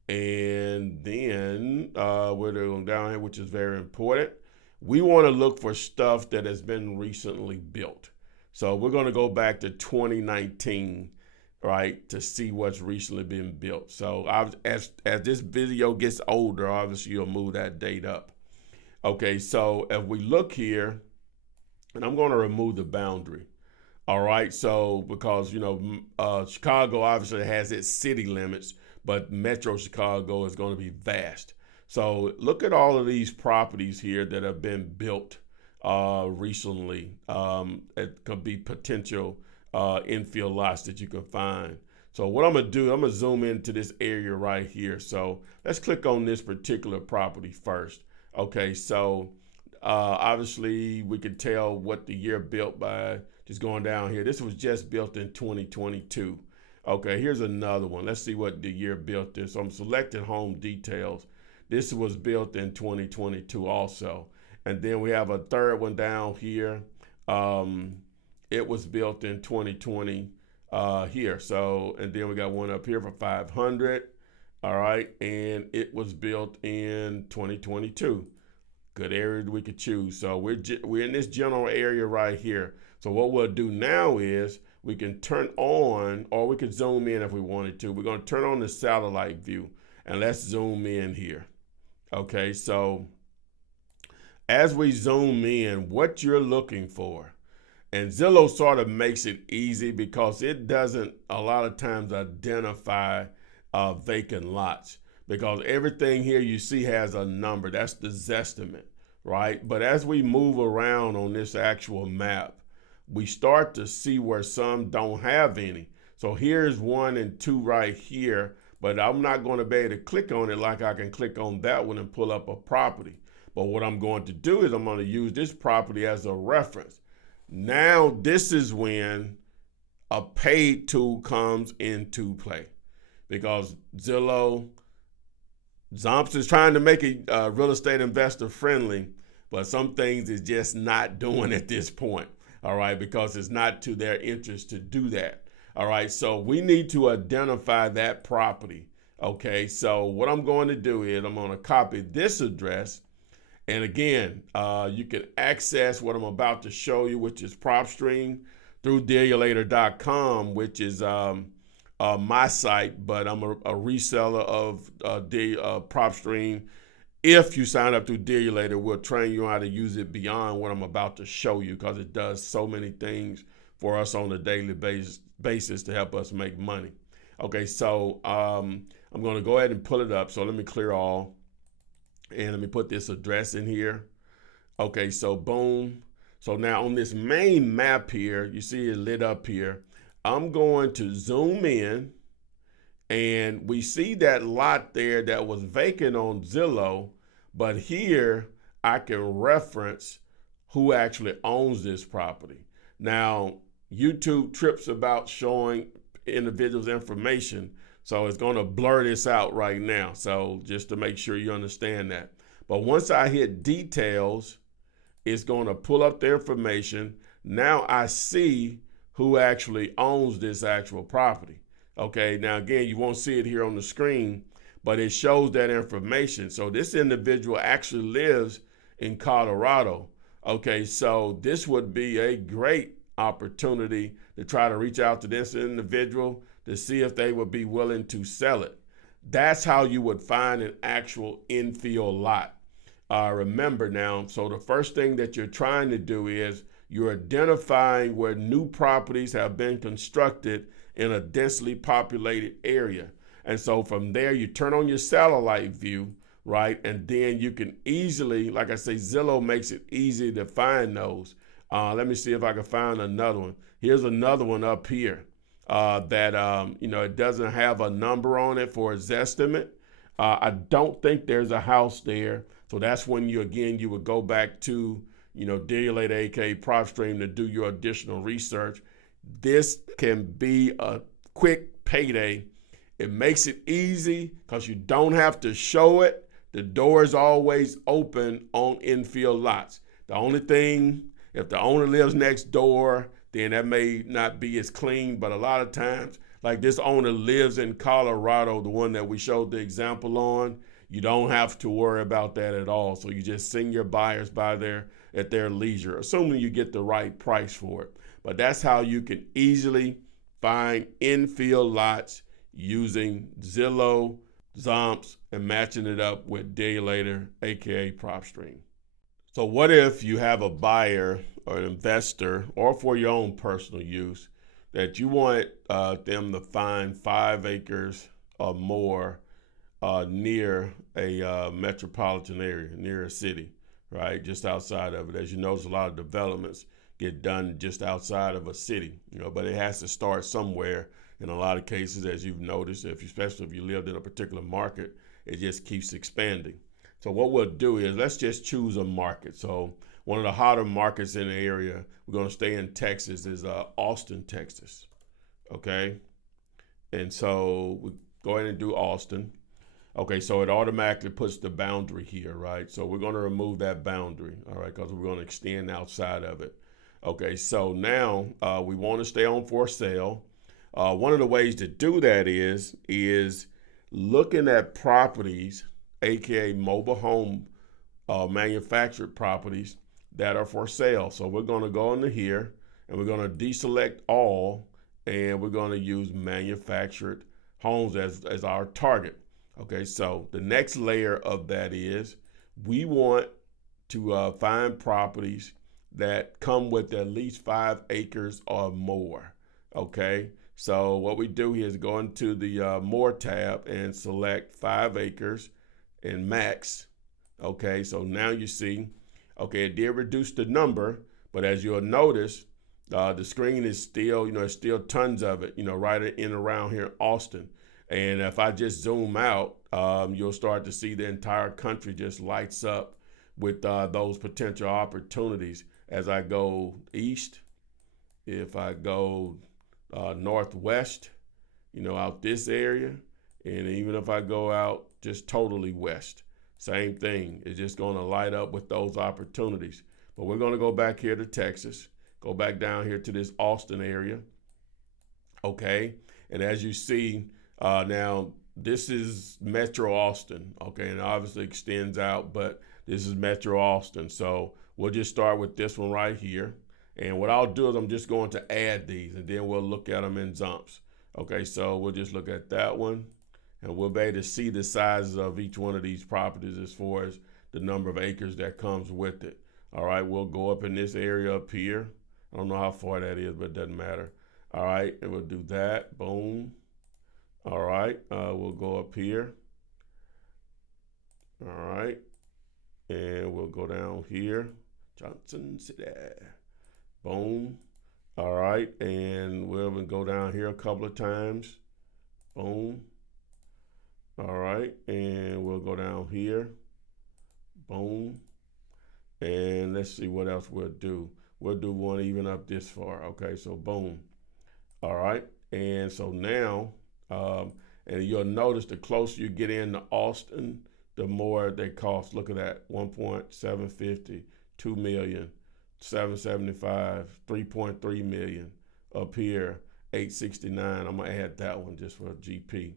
And then we're going down here, which is very important. We want to look for stuff that has been recently built. So we're going to go back to 2019, right, to see what's recently been built. So as this video gets older, obviously you'll move that date up. Okay, so if we look here, and I'm going to remove the boundary. All right, so because, Chicago obviously has its city limits, but Metro Chicago is going to be vast. So look at all of these properties here that have been built recently. It could be potential infill lots that you can find. So what I'm going to do, I'm going to zoom into this area right here. So let's click on this particular property first. Okay, so obviously we can tell what the year built by just going down here. This was just built in 2022. Okay, here's another one. Let's see what the year built is. So I'm selecting home details. This was built in 2022 also. And then we have a third one down here. It was built in 2020 here. So, and then we got one up here for 500. All right, and it was built in 2022. Good area we could choose. So we're in this general area right here. So what we'll do now is we can turn on, or we could zoom in if we wanted to. We're going to turn on the satellite view, and let's zoom in here. Okay, so as we zoom in, what you're looking for, and Zillow sort of makes it easy because it doesn't a lot of times identify vacant lots, because everything here you see has a number. That's the Zestimate, right? But as we move around on this actual map, we start to see where some don't have any. So here's 1 and 2 right here, but I'm not going to be able to click on it like I can click on that one and pull up a property. But what I'm going to do is I'm going to use this property as a reference. Now this is when a paid tool comes into play, because Zillow, Zompz is trying to make it real estate investor friendly, but some things it's just not doing at this point. All right, because it's not to their interest to do that. All right, so we need to identify that property. Okay, so what I'm going to do is I'm going to copy this address. And again, you can access what I'm about to show you, which is PropStream, through Dealulator.com, which is my site, but I'm a reseller of PropStream. If you sign up through Dealulator, we'll train you how to use it beyond what I'm about to show you, because it does so many things for us on a daily basis to help us make money. Okay, so I'm going to go ahead and pull it up. So let me clear all, and let me put this address in here. Okay, so boom. So now on this main map here, you see it lit up here. I'm going to zoom in, and we see that lot there that was vacant on Zillow, but here I can reference who actually owns this property. Now, YouTube trips about showing individuals' information, so it's going to blur this out right now. So just to make sure you understand that. But once I hit details, it's going to pull up the information. Now I see who actually owns this actual property. Okay, now again, you won't see it here on the screen, but it shows that information. So this individual actually lives in Colorado. Okay, so this would be a great opportunity to try to reach out to this individual to see if they would be willing to sell it. That's how you would find an actual infill lot. Remember now, so the first thing that you're trying to do is you're identifying where new properties have been constructed in a densely populated area. And so from there, you turn on your satellite view, right? And then you can easily, like I say, Zillow makes it easy to find those. Let me see if I can find another one. Here's another one up here that, it doesn't have a number on it for its estimate. I don't think there's a house there. So that's when you would go back to, Dealulator, aka PropStream, to do your additional research. This can be a quick payday. It makes it easy because you don't have to show it. The door is always open on infill lots. The only thing If the owner lives next door, then that may not be as clean, but a lot of times, like this owner lives in Colorado, the one that we showed the example on, you don't have to worry about that at all. So you just send your buyers by there at their leisure, assuming you get the right price for it. But that's how you can easily find infill lots using Zillow, Zompz, and matching it up with DayLater, aka PropStream. So what if you have a buyer or an investor, or for your own personal use, that you want them to find 5 acres or more near a metropolitan area, near a city, right? Just outside of it. As you notice, a lot of developments get done just outside of a city, but it has to start somewhere. In a lot of cases, as you've noticed, especially if you lived in a particular market, it just keeps expanding. So what we'll do is let's just choose a market. So one of the hotter markets in the area, we're going to stay in Texas, is Austin, Texas. Okay. And so we go ahead and do Austin. Okay, so it automatically puts the boundary here, right? So we're going to remove that boundary, all right, because we're going to extend outside of it. Okay, so now we want to stay on for sale. One of the ways to do that is looking at properties, aka mobile home manufactured properties that are for sale. So we're going to go into here and we're going to deselect all, and we're going to use manufactured homes as our target. Okay, so the next layer of that is we want to find properties that come with at least 5 acres or more. Okay, so what we do here is go into the More tab and select 5 acres and max. Okay, so now you see, okay, it did reduce the number, but as you'll notice, the screen is still, there's still tons of it, right in around here in Austin. And if I just zoom out, you'll start to see the entire country just lights up with those potential opportunities. As I go east, if I go northwest, out this area, and even if I go out just totally west, same thing. It's just going to light up with those opportunities. But we're going to go back here to Texas, go back down here to this Austin area. Okay, and as you see, now this is Metro Austin, okay, and it obviously extends out, but this is Metro Austin. So we'll just start with this one right here. And what I'll do is I'm just going to add these, and then we'll look at them in Zompz. Okay, so we'll just look at that one, and we'll be able to see the sizes of each one of these properties as far as the number of acres that comes with it. All right, we'll go up in this area up here. I don't know how far that is, but it doesn't matter. All right, and we'll do that. Boom. All right, we'll go up here. All right, and we'll go down here. Johnson City. Boom. All right, and we'll go down here a couple of times. Boom. All right, and we'll go down here. Boom. And let's see what else we'll do. We'll do one even up this far. Okay, so boom. All right, and so now, and you'll notice the closer you get into Austin, the more they cost. Look at that, 1.750, 2 million, 775, 3.3 million. Up here, 869. I'm gonna add that one just for GP.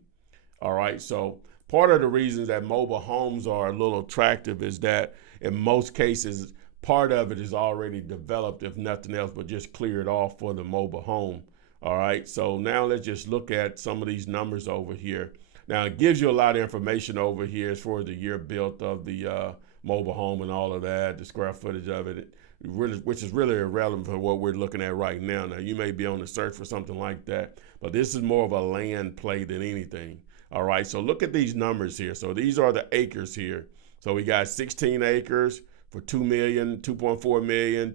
All right, so part of the reasons that mobile homes are a little attractive is that in most cases, part of it is already developed, if nothing else, but just cleared off for the mobile home. All right, so now let's just look at some of these numbers over here. Now, it gives you a lot of information over here as far as the year built of the mobile home and all of that, the square footage of it, which is really irrelevant for what we're looking at right now. Now, you may be on the search for something like that, but this is more of a land play than anything. All right, so look at these numbers here. So these are the acres here. So we got 16 acres for 2 million, 2.4 million,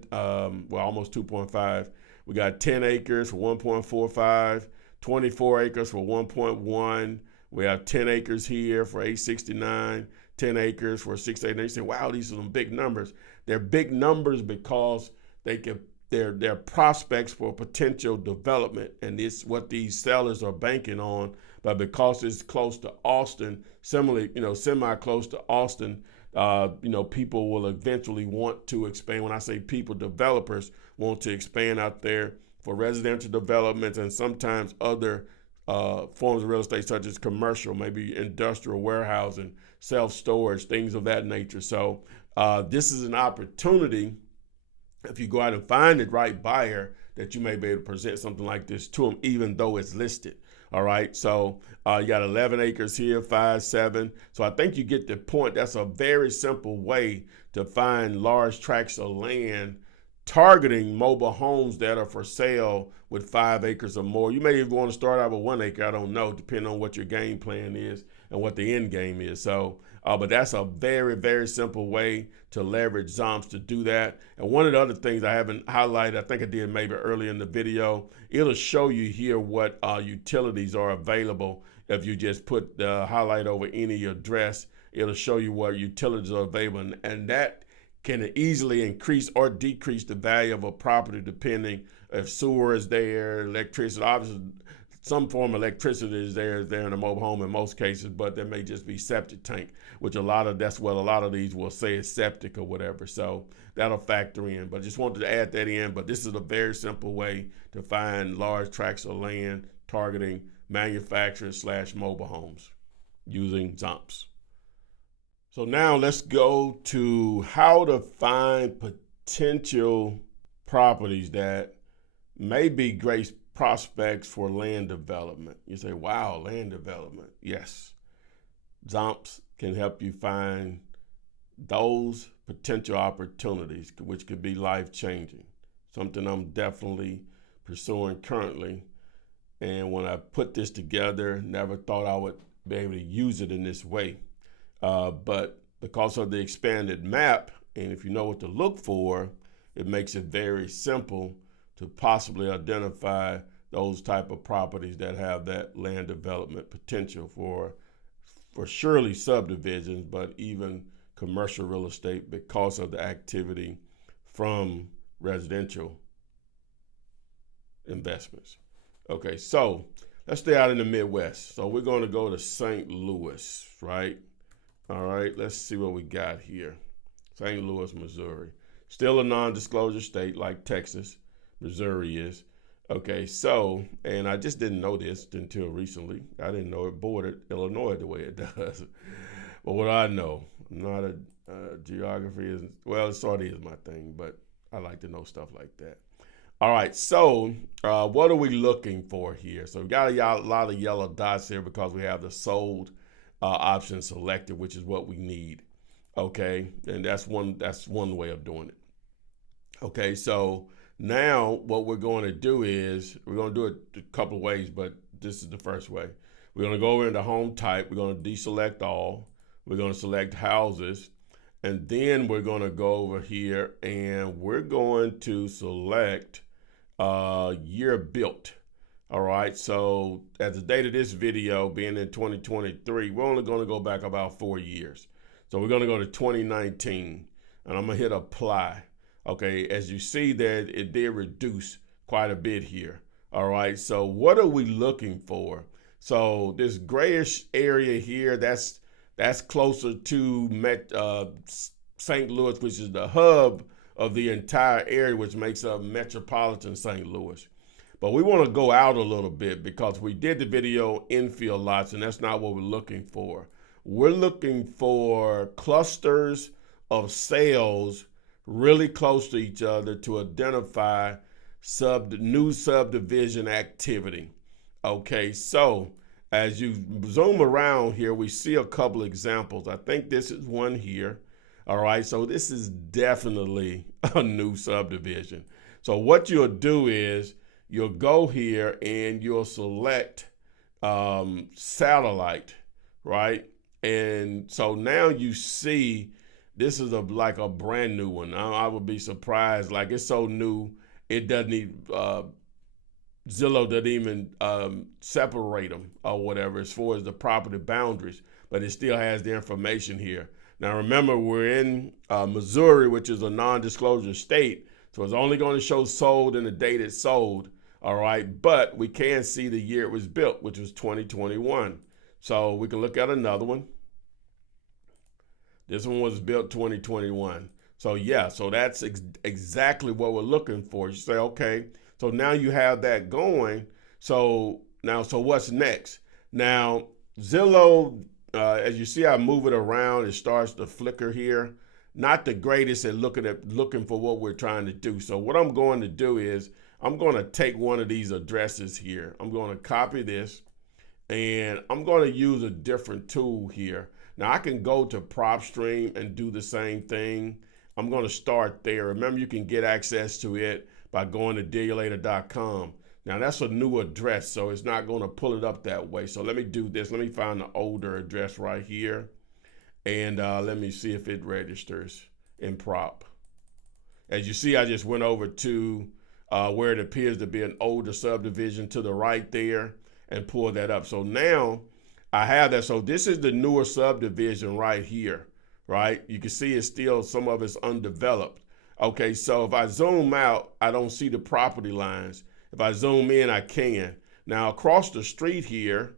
well, almost 2.5. We got 10 acres for 1.45, 24 acres for 1.1. We have 10 acres here for 869, 10 acres for 689. You say, wow, these are some big numbers. They're big numbers because they're prospects for potential development, and it's what these sellers are banking on. But because it's close to Austin, similarly, semi-close to Austin, People will eventually want to expand. When I say people, developers want to expand out there for residential developments and sometimes other forms of real estate, such as commercial, maybe industrial warehousing, self-storage, things of that nature. So this is an opportunity, if you go out and find the right buyer, that you may be able to present something like this to them, even though it's listed. All right, so you got 11 acres here, 5, 7. So I think you get the point. That's a very simple way to find large tracts of land targeting mobile homes that are for sale with 5 acres or more. You may even want to start out with 1 acre. I don't know, depending on what your game plan is and what the end game is. So, but that's a very, very simple way to leverage Zompz to do that. And one of the other things I haven't highlighted, I think I did maybe earlier in the video, it'll show you here what utilities are available. If you just put the highlight over any address, it'll show you what utilities are available. And that can easily increase or decrease the value of a property depending if sewer is there, electricity. Obviously, some form of electricity is there in a mobile home in most cases, but there may just be septic tank, which that's what a lot of these will say is septic or whatever. So that'll factor in. But just wanted to add that in. But this is a very simple way to find large tracts of land targeting manufacturers / mobile homes using Zompz. So now let's go to how to find potential properties that may be great prospects for land development. You say, wow, land development. Yes, Zompz can help you find those potential opportunities, which could be life-changing. Something I'm definitely pursuing currently. And when I put this together, never thought I would be able to use it in this way. But because of the expanded map, and if you know what to look for, it makes it very simple to possibly identify those type of properties that have that land development potential for surely subdivisions, but even commercial real estate because of the activity from residential investments. Okay, so let's stay out in the Midwest. So we're going to go to St. Louis, right? All right, let's see what we got here. St. Louis, Missouri. Still a non-disclosure state like Texas, Missouri is. Okay, so, and I just didn't know this until recently. I didn't know it bordered Illinois the way it does. But what I know, I'm not a geography, well, it sort of is my thing, but I like to know stuff like that. All right, so what are we looking for here? So we got a lot of yellow dots here because we have the sold option selected, which is what we need. Okay, and that's one way of doing it. Okay, so now what we're going to do is we're going to do it a couple of ways, but this is the first way. We're going to go over into home type. We're going to deselect all. We're going to select houses, and then we're going to go over here and we're going to select year built. All right, so at the date of this video, being in 2023, we're only going to go back about 4 years. So we're going to go to 2019, and I'm going to hit apply. Okay, as you see there, it did reduce quite a bit here. All right, so what are we looking for? So this grayish area here, that's closer to St. Louis, which is the hub of the entire area, which makes up metropolitan St. Louis. But we want to go out a little bit because we did the video infill lots, and that's not what we're looking for. We're looking for clusters of sales really close to each other to identify new subdivision activity. Okay, so as you zoom around here, we see a couple examples. I think this is one here. All right, so this is definitely a new subdivision. So what you'll do is you'll go here and you'll select satellite, right? And so now you see this is like a brand new one. I would be surprised, like it's so new, it doesn't even, Zillow doesn't even separate them or whatever as far as the property boundaries, but it still has the information here. Now remember, we're in Missouri, which is a non-disclosure state, so it's only going to show sold and the date it sold, all right? But we can see the year it was built, which was 2021. So we can look at another one. This one was built 2021. So yeah, so that's exactly what we're looking for. You say, okay, so now you have that going. So what's next? Now, Zillow, as you see, I move it around. It starts to flicker here. Not the greatest at looking for what we're trying to do. So what I'm going to do is I'm going to take one of these addresses here. I'm going to copy this, and I'm going to use a different tool here. Now I can go to PropStream and do the same thing. I'm going to start there. Remember, you can get access to it by going to dealulator.com. Now that's a new address, so it's not going to pull it up that way. So let me do this. Let me find the older address right here. And let me see if it registers in prop. As you see, I just went over to where it appears to be an older subdivision to the right there and pulled that up. So now I have that. So this is the newer subdivision right here, right? You can see it's still, some of it's undeveloped. Okay, so if I zoom out, I don't see the property lines. If I zoom in, I can. Now across the street here,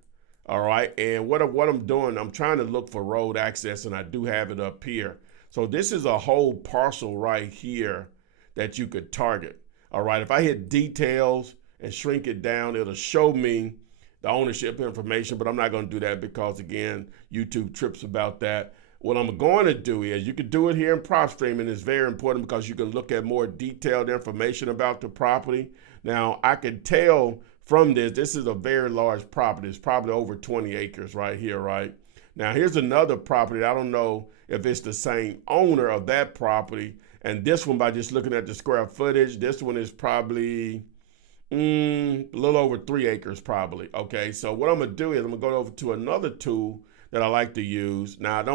all right, and what I'm doing, I'm trying to look for road access, and I do have it up here. So this is a whole parcel right here that you could target. All right, if I hit details and shrink it down, it'll show me the ownership information, but I'm not going to do that because, again, YouTube trips about that. What I'm going to do is, you can do it here in PropStream, and it's very important because you can look at more detailed information about the property. Now, I can tell from this is a very large property. It's probably over 20 acres right here, right? Now, here's another property. I don't know if it's the same owner of that property. And this one, by just looking at the square footage, this one is probably a little over 3 acres probably. Okay, so what I'm gonna do is I'm gonna go over to another tool that I like to use. Now, I'm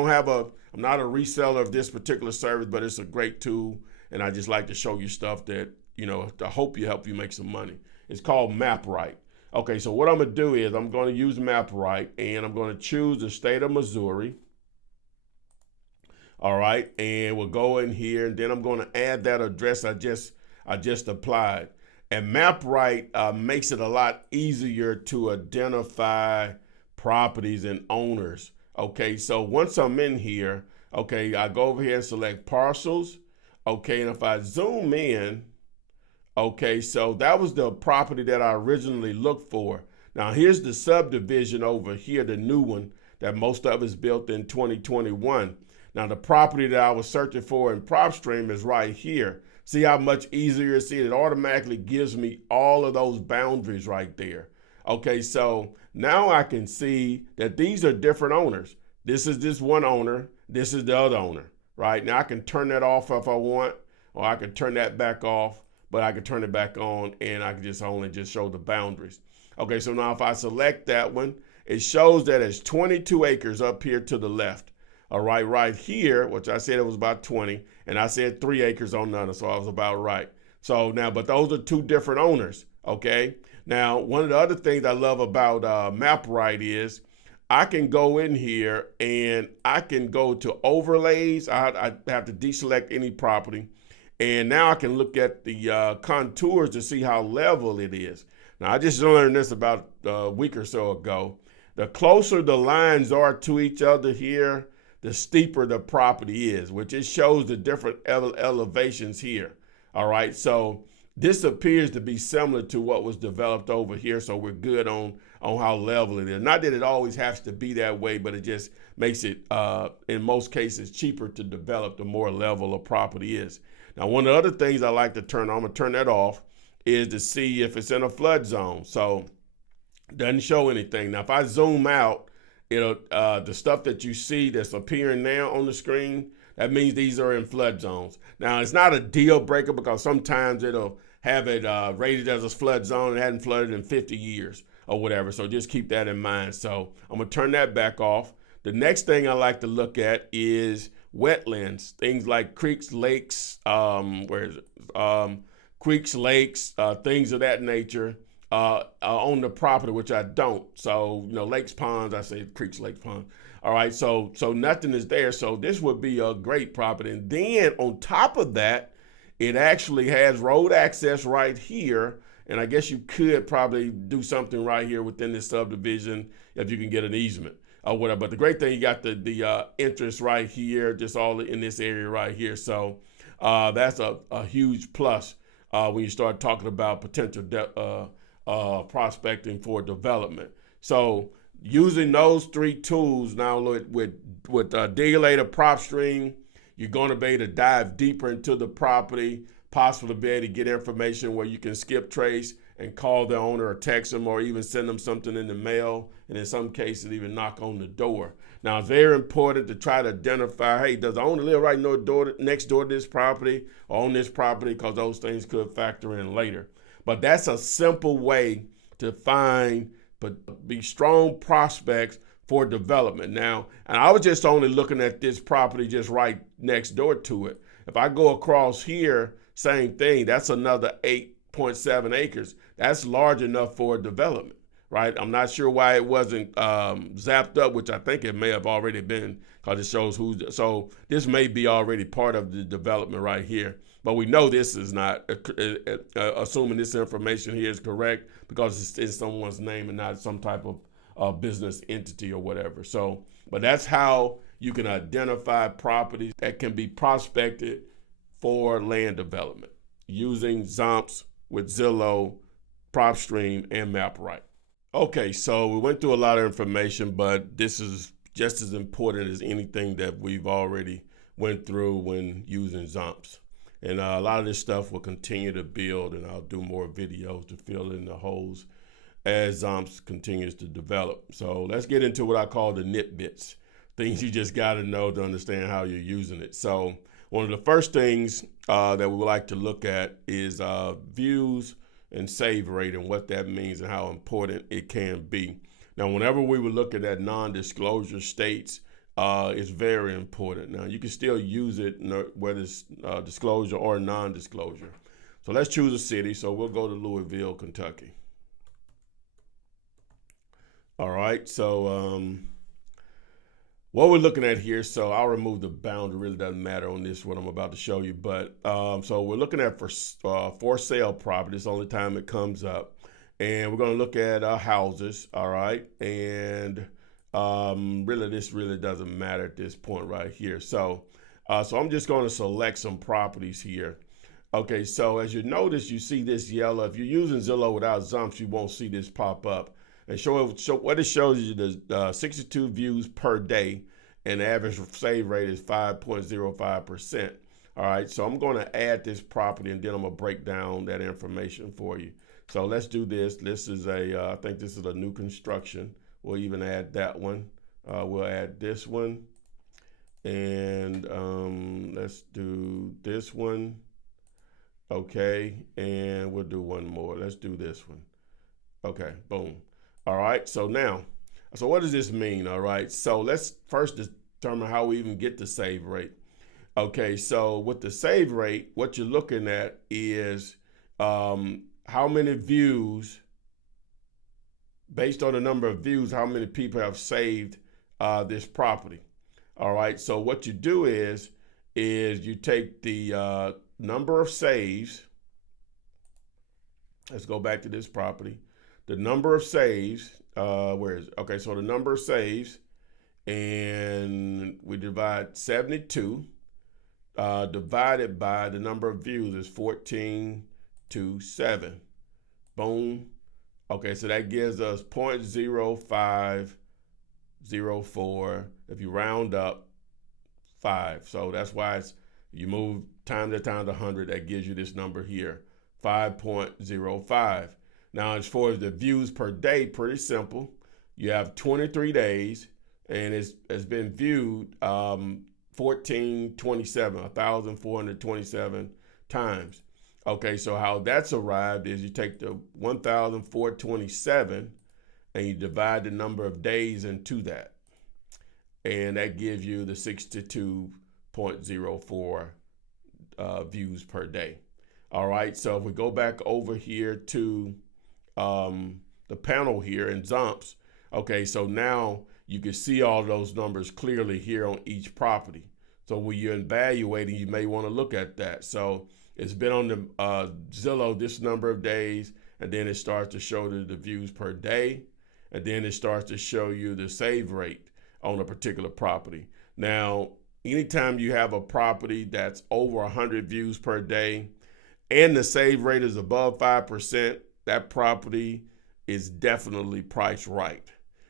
not a reseller of this particular service, but it's a great tool. And I just like to show you stuff that, to help you make some money. It's called MapRight. Okay, so what I'm gonna do is I'm gonna use MapRight, and I'm gonna choose the state of Missouri. All right, and we'll go in here, and then I'm gonna add that address I just applied. And MapRight makes it a lot easier to identify properties and owners. Okay, so once I'm in here, okay, I go over here and select parcels. Okay, and if I zoom in, okay, so that was the property that I originally looked for. Now here's the subdivision over here, the new one that most of us built in 2021. Now the property that I was searching for in PropStream is right here. See how much easier? See, it automatically gives me all of those boundaries right there. Okay, so now I can see that these are different owners. This is this one owner, this is the other owner, right? Now I can turn that off if I want, or I can turn that back off, but I can turn it back on, and I can only show the boundaries. Okay, so now if I select that one, it shows that it's 22 acres up here to the left. All right here, which I said it was about 20, and I said 3 acres on none, so I was about right. So now, but those are two different owners, okay? Now, one of the other things I love about MapRight is I can go in here and I can go to overlays. I have to deselect any property. And now I can look at the contours to see how level it is. Now, I just learned this about a week or so ago. The closer the lines are to each other here, the steeper the property is, which it shows the different elevations here. All right, so this appears to be similar to what was developed over here, so we're good on how level it is. Not that it always has to be that way, but it just makes it, in most cases, cheaper to develop the more level a property is. Now, one of the other things I like to turn on, I'm gonna turn that off, is to see if it's in a flood zone. So it doesn't show anything. Now, if I zoom out, it'll the stuff that you see that's appearing now on the screen, that means these are in flood zones. Now, it's not a deal breaker because sometimes it'll have it rated as a flood zone and hadn't flooded in 50 years or whatever. So just keep that in mind. So I'm gonna turn that back off. The next thing I like to look at is wetlands, things like creeks, lakes, creeks, lakes, things of that nature on the property, which I don't. So, lakes, ponds, I say creeks, lakes, ponds. All right, so nothing is there. So this would be a great property. And then on top of that, it actually has road access right here. And I guess you could probably do something right here within this subdivision if you can get an easement. or whatever. But the great thing, you got the interest right here, just all in this area right here. So that's a huge plus when you start talking about potential prospecting for development. So using those three tools now with Digulator, PropStream, you're going to be able to dive deeper into the property, possibly be able to get information where you can skip trace and call the owner or text them or even send them something in the mail, and in some cases even knock on the door. Now, it's very important to try to identify, hey, does the owner live right next door to this property or on this property, because those things could factor in later. But that's a simple way to find, but be strong prospects for development. Now, and I was just only looking at this property just right next door to it. If I go across here, same thing, that's another 8.7 acres. That's large enough for development, right? I'm not sure why it wasn't zapped up, which I think it may have already been, because it shows who's, so this may be already part of the development right here. But we know this is not, assuming this information here is correct, because it's in someone's name and not some type of business entity or whatever. So, but that's how you can identify properties that can be prospected for land development using Zompz with Zillow, PropStream, and MapRight. Okay, so we went through a lot of information, but this is just as important as anything that we've already went through when using Zompz. And a lot of this stuff will continue to build, and I'll do more videos to fill in the holes as Zompz continues to develop. So let's get into what I call the nitbits, things you just got to know to understand how you're using it. So one of the first things that we would like to look at is views and save rate, and what that means and how important it can be. Now, whenever we were looking at non-disclosure states, it's very important. Now, you can still use it whether it's disclosure or non-disclosure. So let's choose a city. So we'll go to Louisville, Kentucky. All right, so what we're looking at here, so I'll remove the boundary, really doesn't matter on this, what I'm about to show you, but so we're looking at for sale property. It's the only time it comes up. And we're gonna look at houses, all right? And really, this really doesn't matter at this point right here. So, so I'm just gonna select some properties here. Okay, so as you notice, you see this yellow. If you're using Zillow without Zompz, you won't see this pop up. And what it shows you is 62 views per day, and the average save rate is 5.05%. All right, so I'm going to add this property, and then I'm going to break down that information for you. So let's do this. This is I think this is a new construction. We'll even add that one. We'll add this one, and let's do this one. Okay, and we'll do one more. Let's do this one. Okay, boom. All right, so now, so what does this mean? All right, so let's first determine how we even get the save rate. Okay, so with the save rate, what you're looking at is how many views, based on the number of views, how many people have saved this property. All right, so what you do is you take the number of saves. Let's go back to this property. The number of saves, where is it? Okay, so the number of saves, and we divide 72 divided by the number of views is 1427. Boom. Okay, so that gives us 0.0504. If you round up 5, so that's why you move times that times 100, that gives you this number here, 5.05. Now, as far as the views per day, pretty simple. You have 23 days, and it's been viewed 1,427 times. Okay, so how that's arrived is you take the 1,427 and you divide the number of days into that. And that gives you the 62.04 views per day. All right, so if we go back over here to the panel here in Zompz, okay, so now you can see all those numbers clearly here on each property. So when you're evaluating, you may want to look at that. So it's been on the Zillow this number of days, and then it starts to show the views per day, and then it starts to show you the save rate. on a particular property. Now, anytime you have a property that's over 100 views per day and the save rate is above 5%, that property is definitely priced right.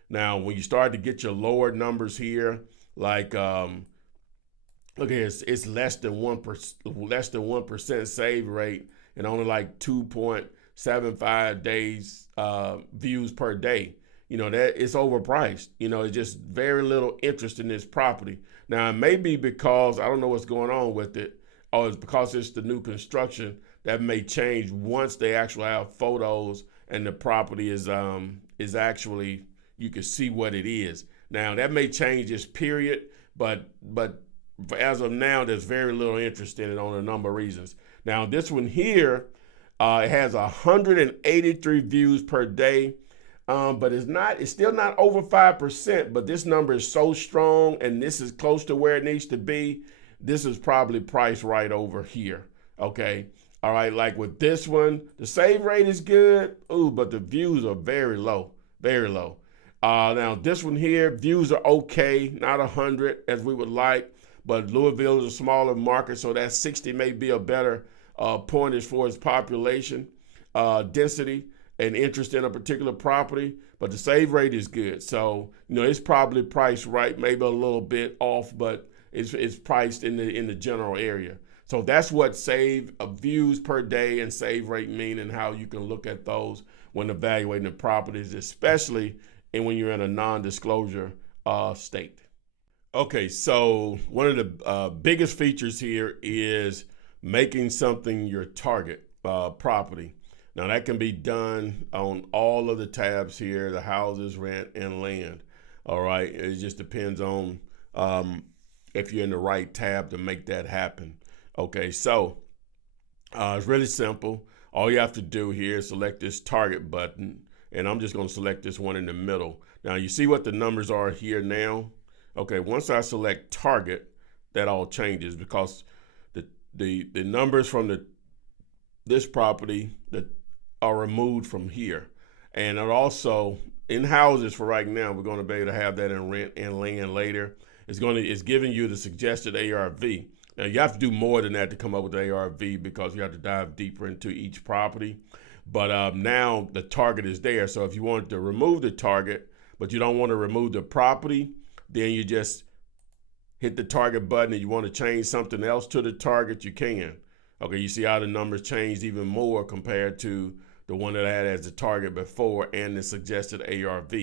Now, when you start to get your lower numbers here, like look here, it's less than 1% save rate and only like 2.75 days views per day. That it's overpriced. It's just very little interest in this property. Now, it may be because I don't know what's going on with it, or it's because it's the new construction. That may change once they actually have photos and the property is actually, you can see what it is. Now, that may change this period, but as of now, there's very little interest in it on a number of reasons. Now, this one here, it has 183 views per day, but it's still not over 5%, but this number is so strong and this is close to where it needs to be. This is probably priced right over here, okay? All right, like with this one, the save rate is good, but the views are very low, very low. Now, this one here, views are okay, not 100 as we would like, but Louisville is a smaller market, so that 60 may be a better point as far as population density and interest in a particular property, but the save rate is good. So, it's probably priced right, maybe a little bit off, but it's priced in the general area. So that's what save views per day and save rate mean, and how you can look at those when evaluating the properties, especially when you're in a non-disclosure state. Okay, so one of the biggest features here is making something your target property. Now, that can be done on all of the tabs here, the houses, rent, and land. All right, it just depends on if you're in the right tab to make that happen. Okay, so it's really simple. All you have to do here is select this target button, and I'm just going to select this one in the middle. Now, you see what the numbers are here now? Okay, once I select target, that all changes because the numbers from this property that are removed from here. And are also in houses for right now. We're going to be able to have that in rent and land later. It's giving you the suggested ARV. Now, you have to do more than that to come up with the ARV because you have to dive deeper into each property. But now the target is there. So if you want to remove the target, but you don't want to remove the property, then you just hit the target button, and you want to change something else to the target, you can. Okay, you see how the numbers changed even more compared to the one that I had as the target before and the suggested ARV.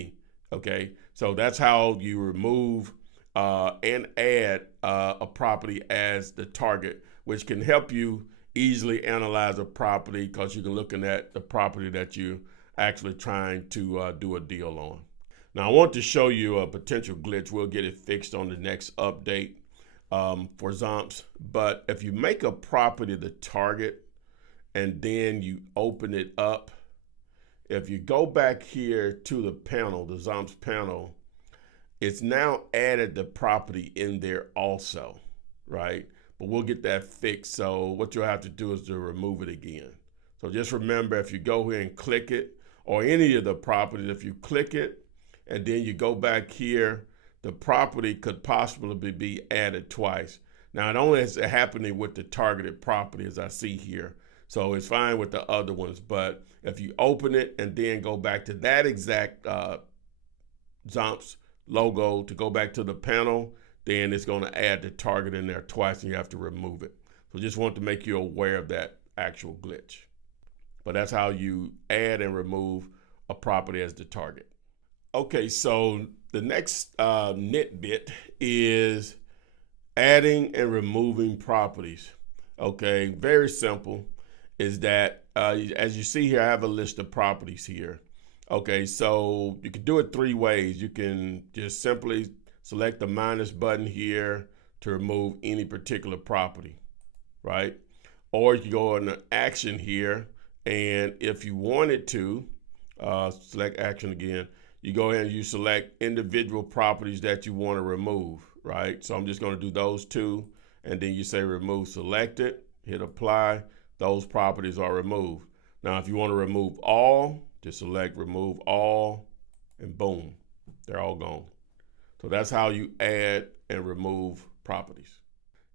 Okay, so that's how you remove and add a property as the target, which can help you easily analyze a property because you're looking at the property that you're actually trying to do a deal on. Now, I want to show you a potential glitch. We'll get it fixed on the next update for Zompz. But if you make a property the target and then you open it up, if you go back here to the panel, the Zompz panel, it's now added the property in there also, right? But we'll get that fixed. So what you'll have to do is to remove it again. So just remember, if you go here and click it, or any of the properties, if you click it, and then you go back here, the property could possibly be added twice. Now, it only is happening with the targeted property, as I see here. So it's fine with the other ones. But if you open it and then go back to that exact Zompz logo to go back to the panel, then it's going to add the target in there twice, and you have to remove it. So just want to make you aware of that actual glitch. But that's how you add and remove a property as the target. Okay, so the next nitbit is adding and removing properties. Okay, very simple. Is that as you see here, I have a list of properties here. Okay, so you can do it three ways. You can just simply select the minus button here to remove any particular property, right? Or you can go on the action here, and if you wanted to, select action again, you go ahead and you select individual properties that you want to remove, right? So I'm just going to do those two, and then you say remove selected, hit apply, those properties are removed. Now, if you want to remove all, just select remove all, and boom, they're all gone. So that's how you add and remove properties.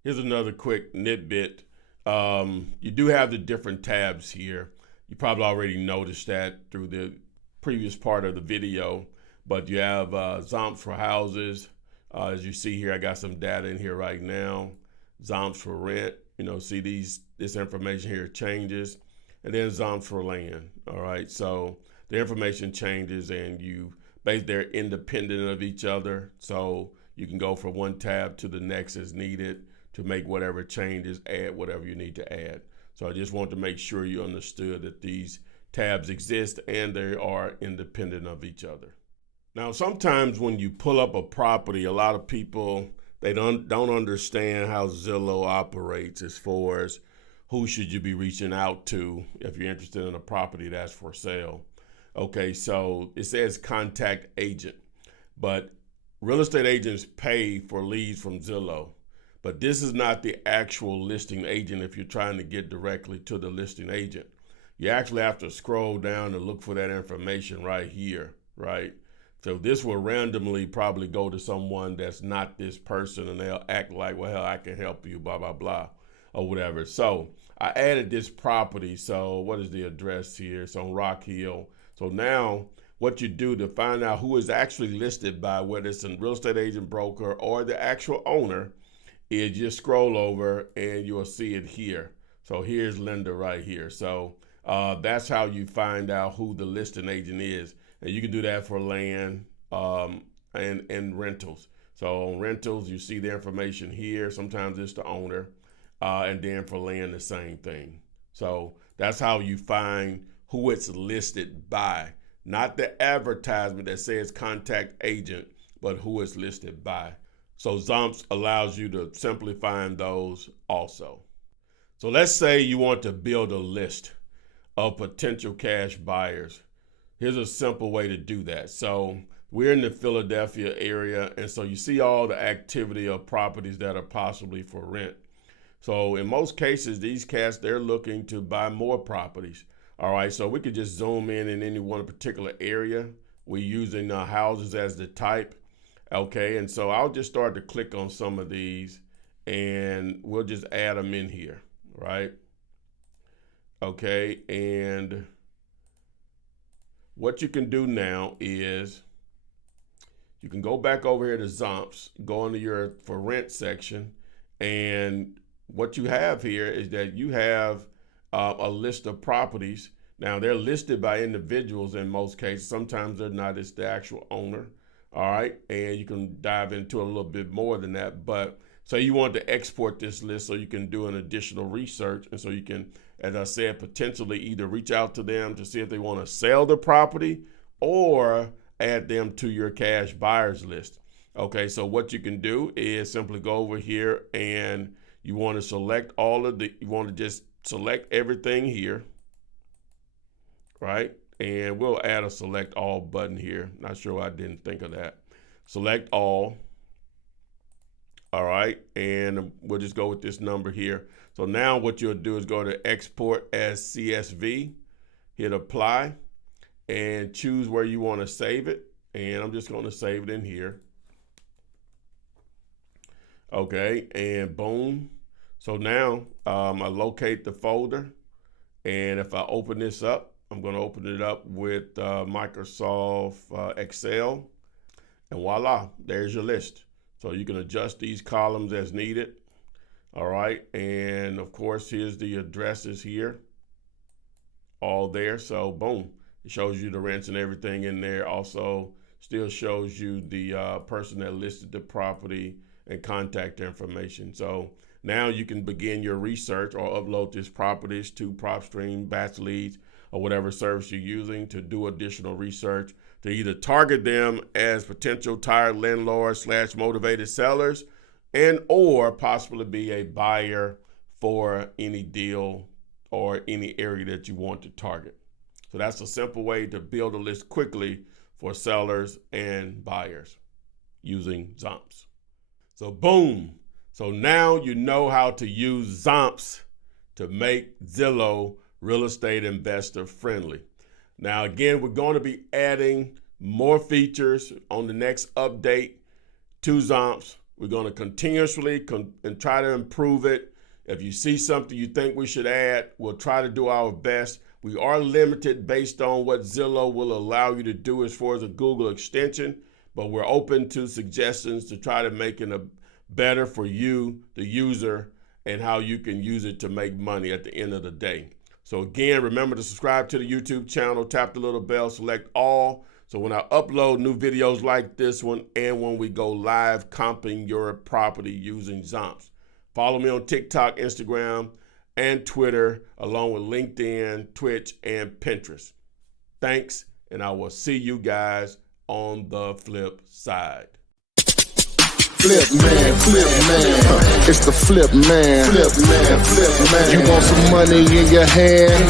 Here's another quick nitbit. You do have the different tabs here. You probably already noticed that through the previous part of the video, but you have Zompz for houses. As you see here, I got some data in here right now. Zompz for rent, see this information here changes, and then Zompz for land. All right, so the information changes, and they're independent of each other, so you can go from one tab to the next as needed to make whatever changes, add whatever you need to add. So I just want to make sure you understood that these tabs exist and they are independent of each other. Now, sometimes when you pull up a property, a lot of people, they don't understand how Zillow operates as far as who should you be reaching out to if you're interested in a property that's for sale. Okay, so it says contact agent, but real estate agents pay for leads from Zillow. But this is not the actual listing agent if you're trying to get directly to the listing agent. You actually have to scroll down and look for that information right here, right? So this will randomly probably go to someone that's not this person, and they'll act like, well, hell, I can help you, blah, blah, blah, or whatever. So I added this property. So what is the address here? It's on Rock Hill. So now what you do to find out who is actually listed by, whether it's a real estate agent, broker, or the actual owner, is just scroll over and you'll see it here. So here's Linda right here. So that's how you find out who the listing agent is. And you can do that for land and rentals. So on rentals, you see the information here. Sometimes it's the owner. And then for land, the same thing. So that's how you find who it's listed by. Not the advertisement that says contact agent, but who it's listed by. So Zompz allows you to simply find those also. So let's say you want to build a list of potential cash buyers. Here's a simple way to do that. So we're in the Philadelphia area, and so you see all the activity of properties that are possibly for rent. So in most cases, these cats, they're looking to buy more properties. All right, so we could just zoom in any one particular area. We're using houses as the type. Okay, and so I'll just start to click on some of these, and we'll just add them in here, right? Okay, and what you can do now is you can go back over here to Zompz, go into your for rent section, and what you have here is that you have a list of properties. Now, they're listed by individuals in most cases. Sometimes they're not. It's the actual owner. All right, and you can dive into a little bit more than that. But so you want to export this list so you can do an additional research, and so you can, as I said, potentially either reach out to them to see if they want to sell the property or add them to your cash buyers list. Okay, so what you can do is simply go over here and you want to select you want to just select everything here, right? And we'll add a select all button here. Not sure why I didn't think of that. Select all. All right, and we'll just go with this number here. So now what you'll do is go to export as CSV, hit apply, and choose where you want to save it. And I'm just going to save it in here. Okay, and boom. So now I locate the folder, and if I open this up, I'm going to open it up with Microsoft Excel, and voila, there's your list. So you can adjust these columns as needed. All right, and of course, here's the addresses here, all there. So boom, it shows you the rents and everything in there. Also, still shows you the person that listed the property and contact information. So now you can begin your research or upload these properties to PropStream, Batch Leads, or whatever service you're using to do additional research to either target them as potential tired landlords / motivated sellers, and or possibly be a buyer for any deal or any area that you want to target. So that's a simple way to build a list quickly for sellers and buyers using Zompz. So boom. So now you know how to use Zompz to make Zillow real estate investor friendly. Now, again, we're going to be adding more features on the next update. to Zompz. We're going to continuously and try to improve it. If you see something you think we should add, we'll try to do our best. We are limited based on what Zillow will allow you to do as far as a Google extension, but we're open to suggestions to try to make it better for you, the user, and how you can use it to make money at the end of the day. So again, remember to subscribe to the YouTube channel, tap the little bell, select all. So when I upload new videos like this one and when we go live comping your property using Zompz. Follow me on TikTok, Instagram, and Twitter, along with LinkedIn, Twitch, and Pinterest. Thanks, and I will see you guys on the flip side. Flip man, it's the flip man, flip man. You want some money in your hand?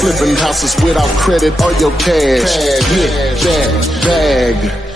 Flipping houses without credit or your cash. Get that bag.